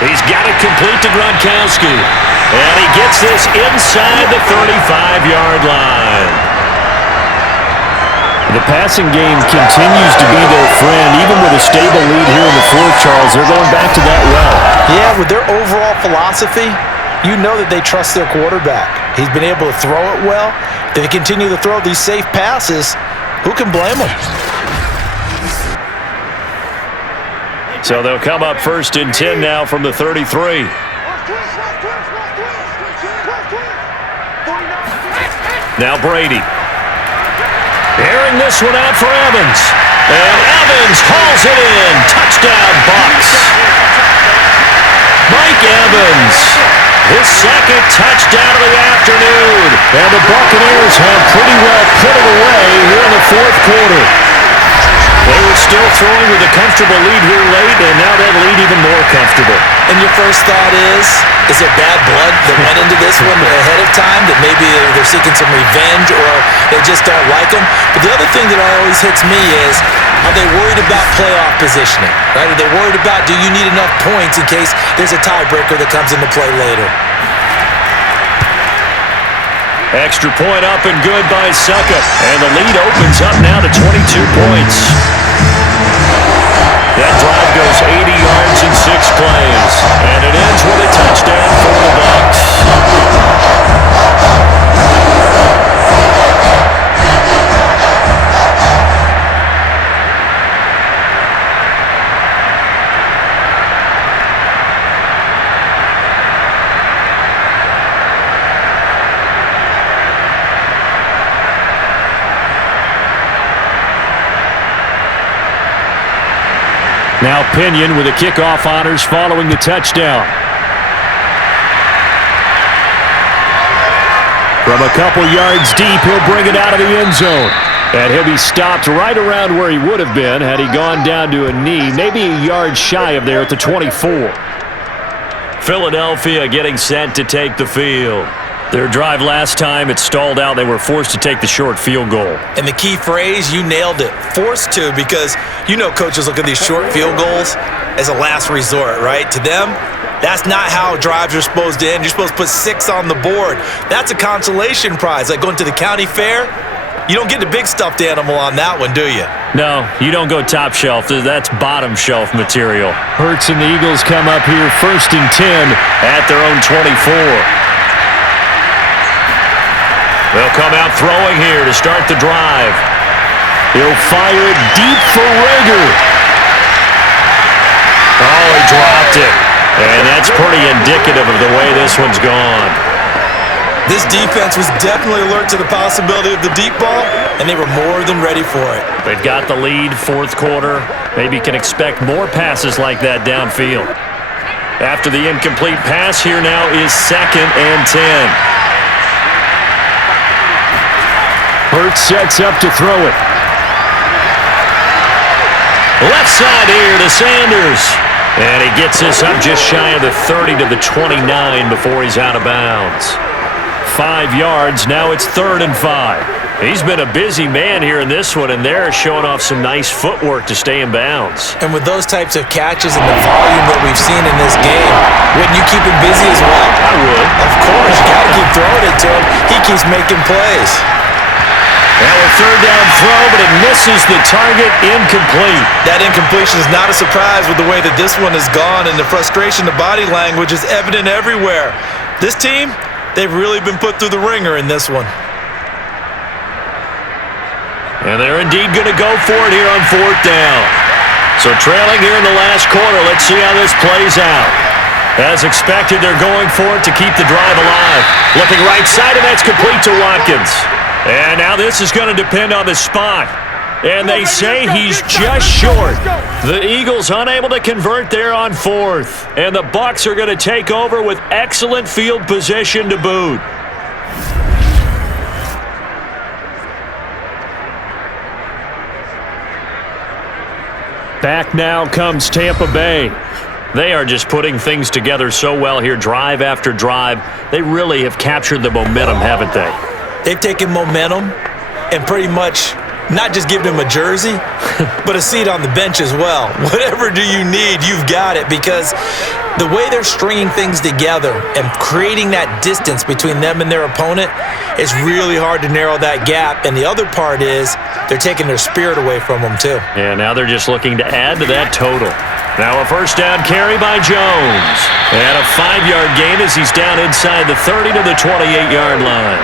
He's got it complete to Gronkowski. And he gets this inside the 35-yard line. The passing game continues to be their friend. Even with a stable lead here in the fourth, Charles, they're going back to that well. Yeah, with their overall philosophy, you know that they trust their quarterback. He's been able to throw it well. If they continue to throw these safe passes, who can blame them? So they'll come up 1st and 10 now from the 33. Now Brady. Airing this one out for Evans. And Evans hauls it in. Touchdown, Bucs. Mike Evans. His second touchdown of the afternoon. And the Buccaneers have pretty well put it away here in the fourth quarter. They were still throwing with a comfortable lead here late, and now that lead even more comfortable. And your first thought is it bad blood that went into this one ahead of time, that maybe they're seeking some revenge or they just don't like them? But the other thing that always hits me is, are they worried about playoff positioning? Right? Are they worried about, do you need enough points in case there's a tiebreaker that comes into play later? Extra point up and good by Succa. And the lead opens up now to 22 points. That drive goes 80 yards in 6 plays. And it ends with a touchdown for the Bucs. Now Pinion with the kickoff honors following the touchdown. From a couple yards deep, he'll bring it out of the end zone. And he'll be stopped right around where he would have been had he gone down to a knee, maybe a yard shy of there at the 24. Philadelphia getting set to take the field. Their drive last time, it stalled out. They were forced to take the short field goal. And the key phrase, you nailed it, forced to, because you know coaches look at these short field goals as a last resort, right? To them, that's not how drives are supposed to end. You're supposed to put 6 on the board. That's a consolation prize. Like going to the county fair, you don't get the big stuffed animal on that one, do you? No, you don't go top shelf. That's bottom shelf material. Hurts and the Eagles come up here 1st and 10 at their own 24. They'll come out throwing here to start the drive. He'll fire it deep for Rager. Oh, he dropped it. And that's pretty indicative of the way this one's gone. This defense was definitely alert to the possibility of the deep ball, and they were more than ready for it. They've got the lead, fourth quarter. Maybe can expect more passes like that downfield. After the incomplete pass, here now is 2nd and 10. Hurts sets up to throw it. Left side here to Sanders. And he gets this up just shy of the 30 to the 29 before he's out of bounds. 5 yards, now it's 3rd and 5. He's been a busy man here in this one, and they're showing off some nice footwork to stay in bounds. And with those types of catches and the volume that we've seen in this game, wouldn't you keep him busy as well? I would. Of course, you got to keep throwing it to him. He keeps making plays. Now a 3rd down throw, but it misses the target, incomplete. That incompletion is not a surprise with the way that this one has gone, and the frustration, the body language is evident everywhere. This team, they've really been put through the ringer in this one. And they're indeed going to go for it here on 4th down. So trailing here in the last quarter, let's see how this plays out. As expected, they're going for it to keep the drive alive. Looking right side, and that's complete to Watkins. And now this is going to depend on the spot. And they say he's just short. The Eagles unable to convert there on 4th. And the Bucs are going to take over with excellent field position to boot. Back now comes Tampa Bay. They are just putting things together so well here, drive after drive. They really have captured the momentum, haven't they? They've taken momentum and pretty much not just giving him a jersey, but a seat on the bench as well. Whatever do you need, you've got it, because the way they're stringing things together and creating that distance between them and their opponent, it's really hard to narrow that gap. And the other part is they're taking their spirit away from them too. And now they're just looking to add to that total. Now a first down carry by Jones. And a 5-yard gain as he's down inside the 30 to the 28-yard line.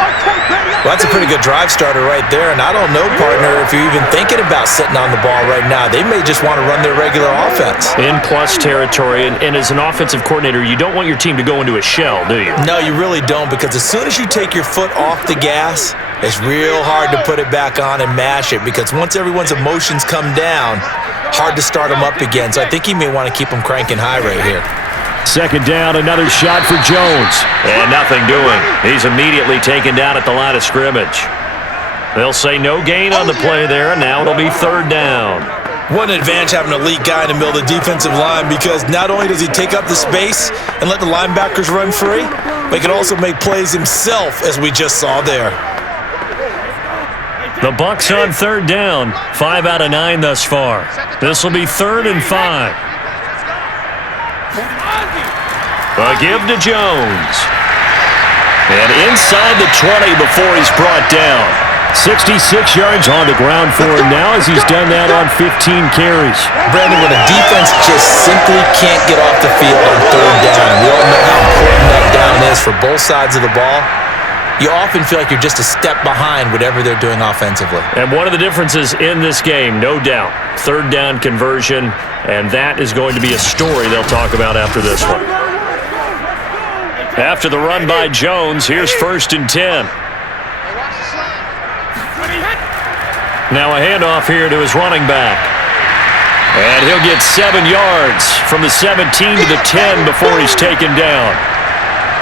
Well, that's a pretty good drive starter right there. And I don't know, partner, if you're even thinking about sitting on the ball right now. They may just want to run their regular offense. In plus territory, and as an offensive coordinator, you don't want your team to go into a shell, do you? No, you really don't, because as soon as you take your foot off the gas, it's real hard to put it back on and mash it, because once everyone's emotions come down, hard to start them up again. So I think he may want to keep them cranking high right here. Second down, another shot for Jones. And nothing doing. He's immediately taken down at the line of scrimmage. They'll say no gain on the play there, and now it'll be third down. What an advantage having an elite guy in the middle of the defensive line, because not only does he take up the space and let the linebackers run free, but he can also make plays himself, as we just saw there. The Bucs on third down, 5 out of 9 thus far. This will be 3rd and 5. A give to Jones. And inside the 20 before he's brought down. 66 yards on the ground for him now as he's done that on 15 carries. Brandon, when a defense just simply can't get off the field on third down, and we all know how important that down is for both sides of the ball, you often feel like you're just a step behind whatever they're doing offensively. And one of the differences in this game, no doubt, third down conversion, and that is going to be a story they'll talk about after this one. After the run by Jones, here's 1st and 10. Now a handoff here to his running back. And he'll get 7 yards from the 17 to the 10 before he's taken down.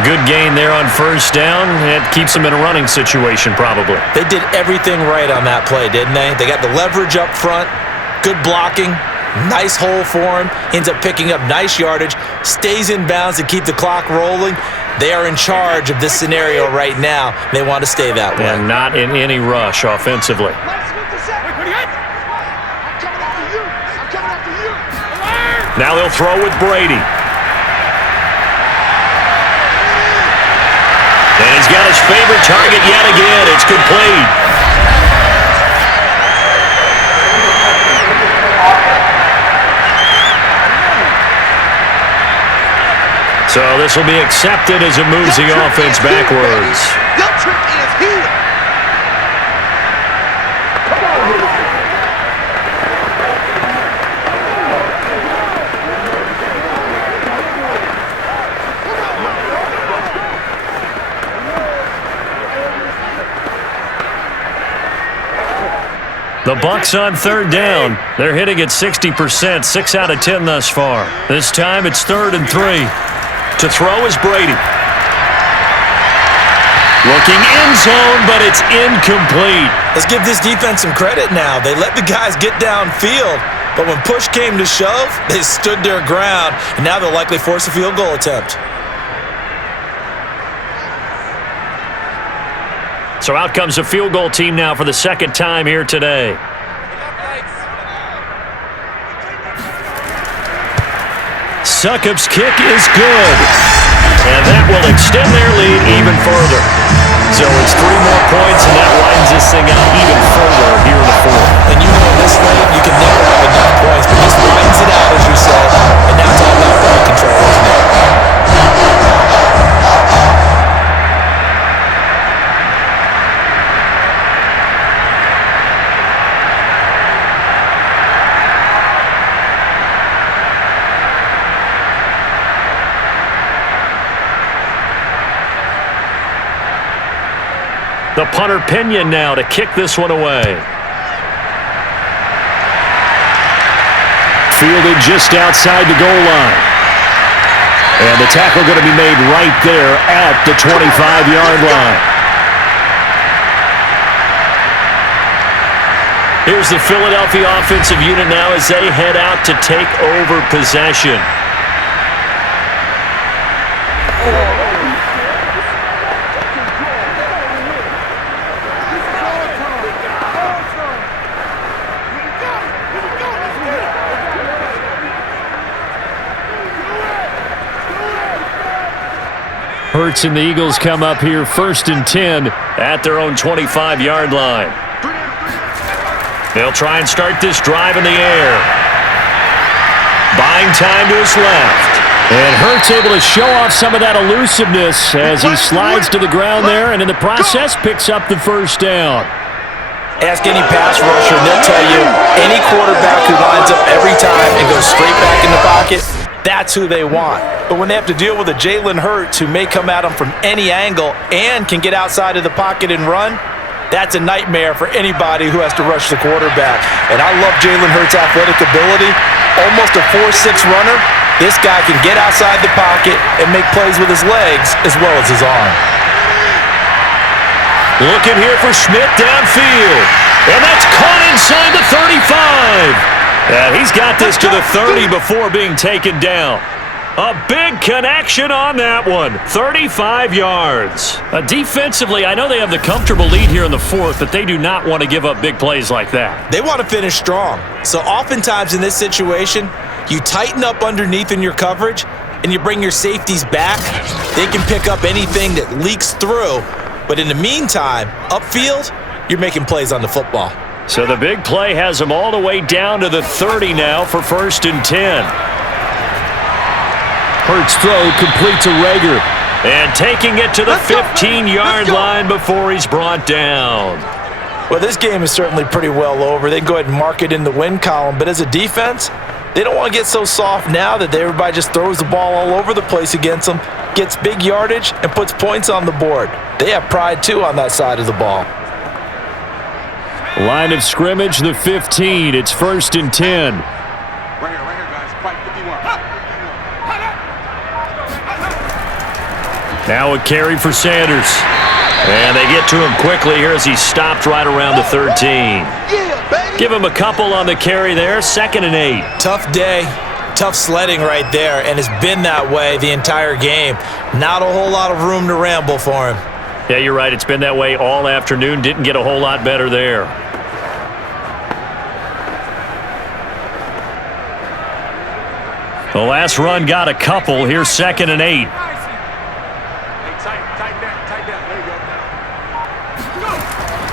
Good gain there on first down. It keeps him in a running situation probably. They did everything right on that play, didn't they? They got the leverage up front, good blocking, nice hole for him. Ends up picking up nice yardage, stays in bounds to keep the clock rolling. They are in charge of this scenario right now. They want to stay that way. And not in any rush offensively. Now they'll throw with Brady. And he's got his favorite target yet again. It's complete. So this will be accepted as it moves the offense backwards. Your trick is here. The Bucs on third down. They're hitting at 60%, 6 out of 10 thus far. This time it's 3rd and 3. To throw is Brady. Looking end zone, but it's incomplete. Let's give this defense some credit now. They let the guys get downfield, but when push came to shove, they stood their ground, and now they'll likely force a field goal attempt. So out comes a field goal team now for the 2nd time here today. Succop's kick is good. And that will extend their lead even further. So it's 3 more points, and that widens this thing out even further here in the 4th. And you know in this league, you can never have enough points, but this widens it out, as you said, and now it's all about ball control, isn't it? The punter Pinion now to kick this one away. Fielded just outside the goal line. And the tackle going to be made right there at the 25-yard line. Here's the Philadelphia offensive unit now as they head out to take over possession. Hurts and the Eagles come up here 1st and 10 at their own 25-yard line. They'll try and start this drive in the air. Buying time to his left. And Hurts able to show off some of that elusiveness as he slides to the ground there and in the process picks up the first down. Ask any pass rusher and they'll tell you any quarterback who lines up every time and goes straight back in the pocket, that's who they want. But when they have to deal with a Jalen Hurts who may come at them from any angle and can get outside of the pocket and run, that's a nightmare for anybody who has to rush the quarterback. And I love Jalen Hurts' athletic ability. Almost a 4.6 runner. This guy can get outside the pocket and make plays with his legs as well as his arm. Looking here for Schmidt downfield. And that's caught inside the 35. And he's got this to the 30 before being taken down. A big connection on that one. 35 yards. Defensively, I know they have the comfortable lead here in the 4th, but they do not want to give up big plays like that. They want to finish strong. So oftentimes in this situation, you tighten up underneath in your coverage and you bring your safeties back. They can pick up anything that leaks through. But in the meantime, upfield, you're making plays on the football. So the big play has them all the way down to the 30 now for 1st and 10. Hurts throw complete to Rager. And taking it to the 15-yard line before he's brought down. Well, this game is certainly pretty well over. They can go ahead and mark it in the win column. But as a defense, they don't want to get so soft now that everybody just throws the ball all over the place against them, gets big yardage, and puts points on the board. They have pride, too, on that side of the ball. Line of scrimmage, the 15. It's 1st and 10. Right here, guys. Fight 51. Now a carry for Sanders. And they get to him quickly here as he stopped right around the 13. Give him a couple on the carry there. 2nd and 8. Tough day. Tough sledding right there, and it's been that way the entire game. Not a whole lot of room to ramble for him. Yeah, you're right. It's been that way all afternoon. Didn't get a whole lot better there. The last run got a couple. Here's 2nd and 8. Tight down. There you go.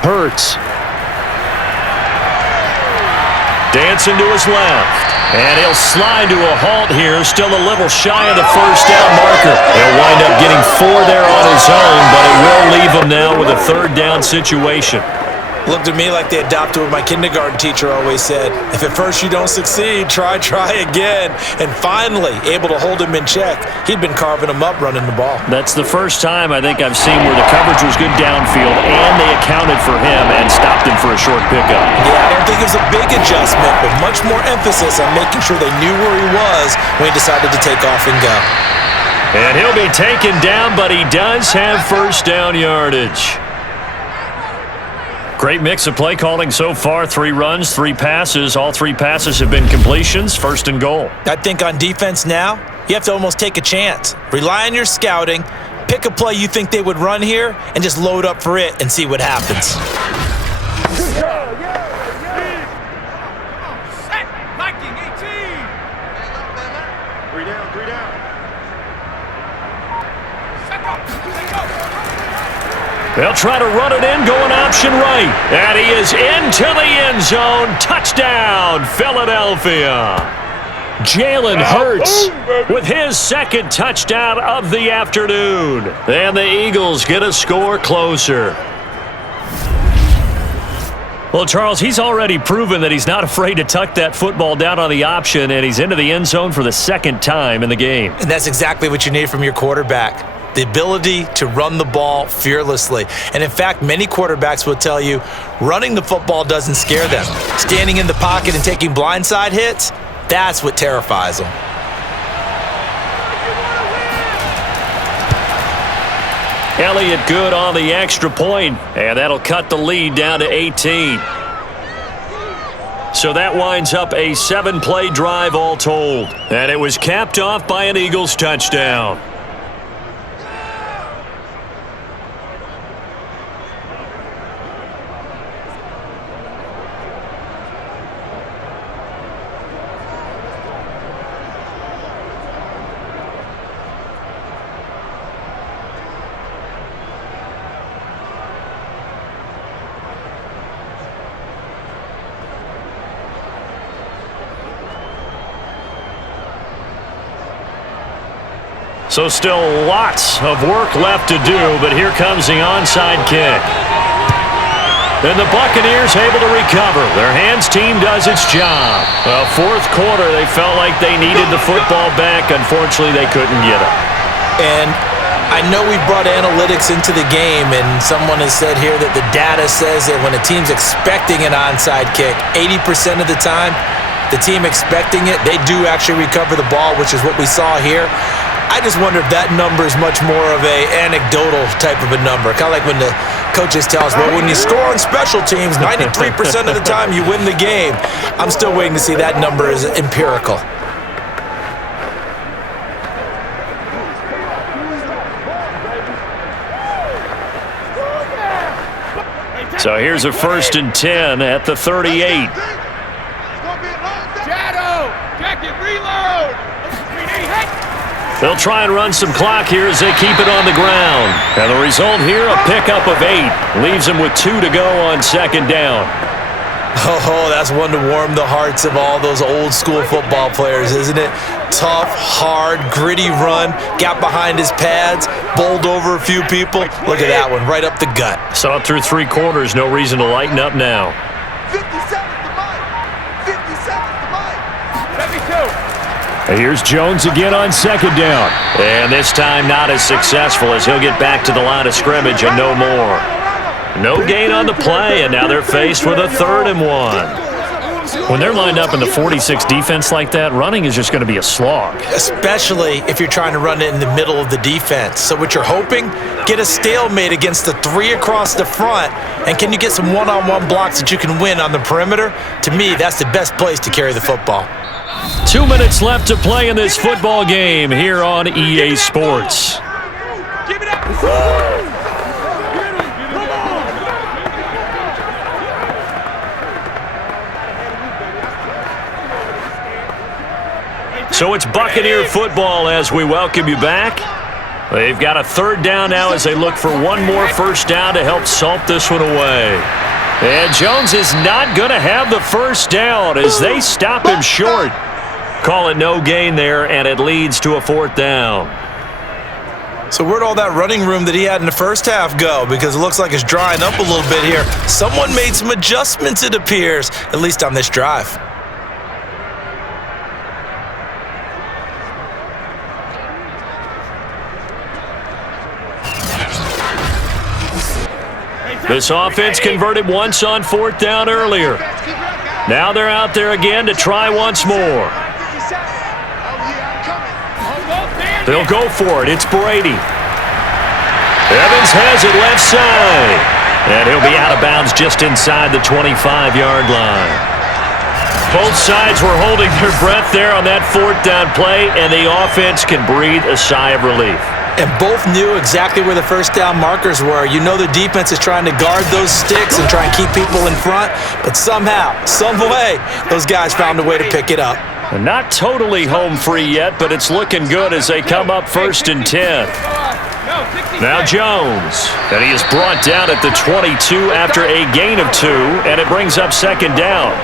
Hurts. Dancing to his left. And he'll slide to a halt here. Still a little shy of the first down marker. He'll wind up getting 4 there on his own, but it will leave him now with a 3rd down situation. Looked to me like they adopted what my kindergarten teacher always said. If at first you don't succeed, try again. And finally, able to hold him in check. He'd been carving him up running the ball. That's the first time I think I've seen where the coverage was good downfield and they accounted for him and stopped him for a short pickup. Yeah, I don't think it was a big adjustment, but much more emphasis on making sure they knew where he was when he decided to take off and go. And he'll be taken down, but he does have first down yardage. Great mix of play calling so far. 3 runs, 3 passes. All 3 passes have been completions. 1st and goal. I think on defense now, you have to almost take a chance. Rely on your scouting. Pick a play you think they would run here and just load up for it and see what happens. Set. Viking 18. 3 down. Set up. They'll try to run it in, going option right. And he is into the end zone. Touchdown, Philadelphia. Jalen Hurts with his 2nd touchdown of the afternoon. And the Eagles get a score closer. Well, Charles, he's already proven that he's not afraid to tuck that football down on the option, and he's into the end zone for the 2nd time in the game. And that's exactly what you need from your quarterback. The ability to run the ball fearlessly. And in fact, many quarterbacks will tell you running the football doesn't scare them. Standing in the pocket and taking blindside hits, that's what terrifies them. Elliott good on the extra point, and that'll cut the lead down to 18. So that winds up a 7-play drive all told. And it was capped off by an Eagles touchdown. So still lots of work left to do, but here comes the onside kick. And the Buccaneers able to recover. Their hands team does its job. Fourth quarter, they felt like they needed the football back. Unfortunately, they couldn't get it. And I know we brought analytics into the game, and someone has said here that the data says that when a team's expecting an onside kick, 80% of the time, the team expecting it, they do actually recover the ball, which is what we saw here. I just wonder if that number is much more of a anecdotal type of a number. Kind of like when the coaches tell us, well, when you score on special teams, 93% of the time you win the game. I'm still waiting to see that number is empirical. So here's a 1st and 10 at the 38. They'll try and run some clock here as they keep it on the ground. And the result here, a pickup of 8. Leaves them with 2 to go on 2nd down. Oh, that's one to warm the hearts of all those old school football players, isn't it? Tough, hard, gritty run, got behind his pads, bowled over a few people. Look at that one, right up the gut. Saw it through 3 quarters, no reason to lighten up now. 50 seconds to Mike. 50 seconds to Mike. 72. Here's Jones again on 2nd down. And this time not as successful as he'll get back to the line of scrimmage and no more. No gain on the play, and now they're faced with a 3rd and 1. When they're lined up in the 46 defense like that, running is just going to be a slog. Especially if you're trying to run it in the middle of the defense. So what you're hoping, get a stalemate against the 3 across the front, and can you get some one-on-one blocks that you can win on the perimeter? To me, that's the best place to carry the football. 2 minutes left to play in this football game here on EA Sports. Give it up. So it's Buccaneer football as we welcome you back. They've got a 3rd down now as they look for one more 1st down to help salt this one away. And Jones is not going to have the 1st down as they stop him short. Call it no gain there, and it leads to a 4th down. So where'd all that running room that he had in the first half go? Because it looks like it's drying up a little bit here. Someone made some adjustments, it appears, at least on this drive. This offense converted once on 4th down earlier. Now they're out there again to try once more. They'll go for it. It's Brady. Evans has it left side. And he'll be out of bounds just inside the 25-yard line. Both sides were holding their breath there on that 4th down play, and the offense can breathe a sigh of relief. And both knew exactly where the 1st down markers were. You know the defense is trying to guard those sticks and try and keep people in front, but somehow, some way, those guys found a way to pick it up. Not totally home free yet, but it's looking good as they come up 1st and 10. Now Jones, and he is brought down at the 22 after a gain of 2, and it brings up 2nd down.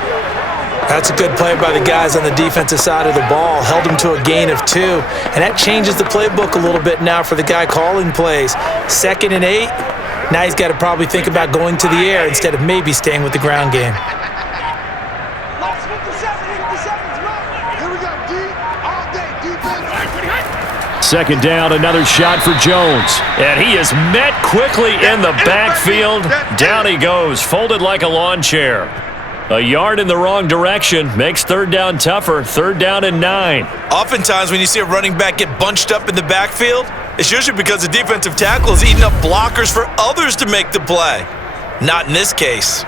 That's a good play by the guys on the defensive side of the ball. Held him to a gain of 2, and that changes the playbook a little bit now for the guy calling plays. 2nd and 8, now he's got to probably think about going to the air instead of maybe staying with the ground game. Last 57 seconds. Here we go, D. All day, defense. 2nd down, another shot for Jones. And he is met quickly in the backfield. Down he goes, folded like a lawn chair. A yard in the wrong direction makes 3rd down tougher. 3rd down and 9. Oftentimes when you see a running back get bunched up in the backfield, it's usually because the defensive tackle is eating up blockers for others to make the play. Not in this case.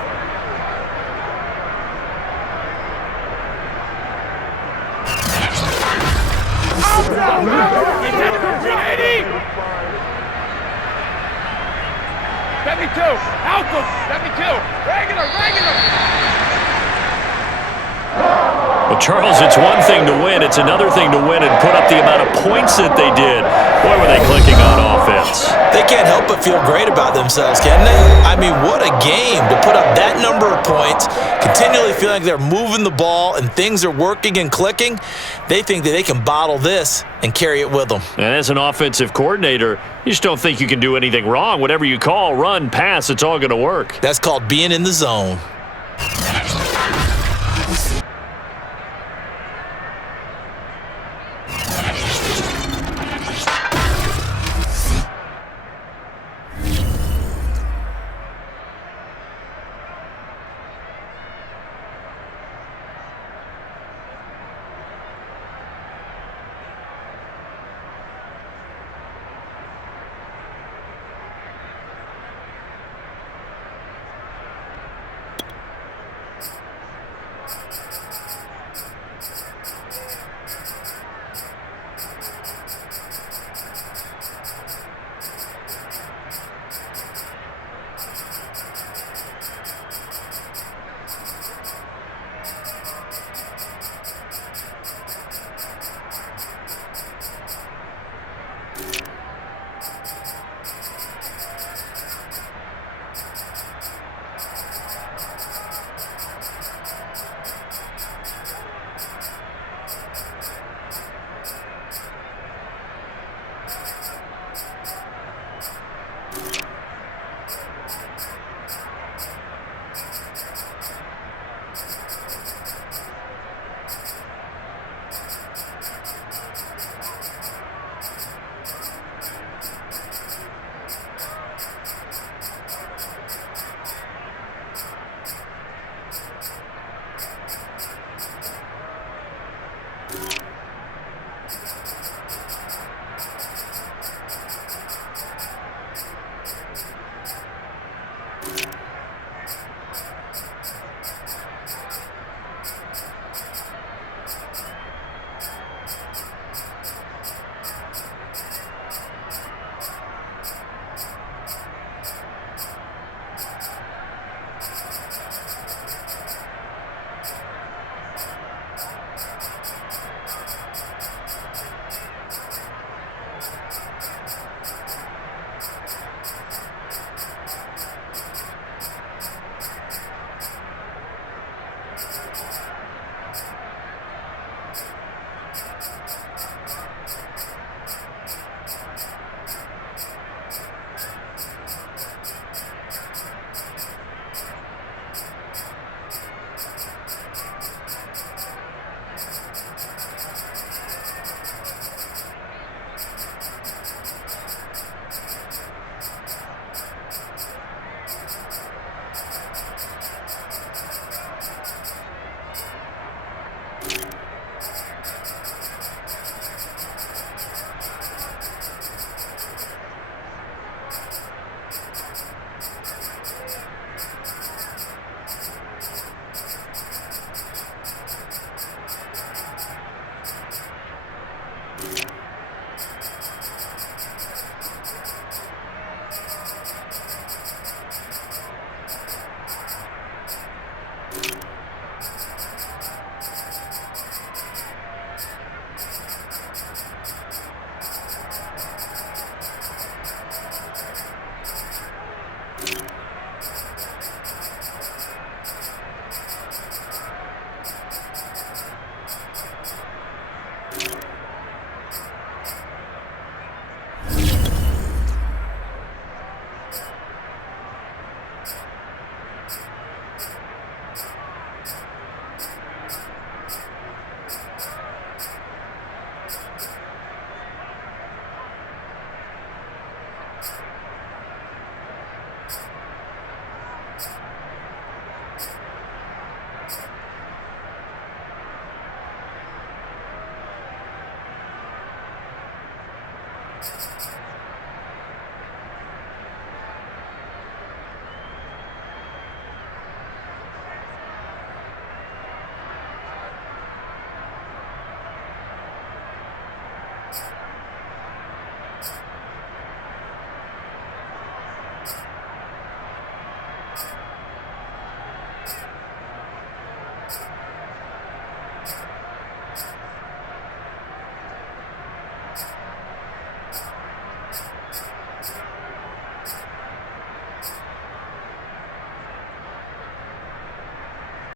Charles, it's one thing to win. It's another thing to win and put up the amount of points that they did. Boy, were they clicking on offense. They can't help but feel great about themselves, can they? I mean, what a game to put up that number of points, continually feeling like they're moving the ball and things are working and clicking. They think that they can bottle this and carry it with them. And as an offensive coordinator, you just don't think you can do anything wrong. Whatever you call, run, pass, it's all going to work. That's called being in the zone.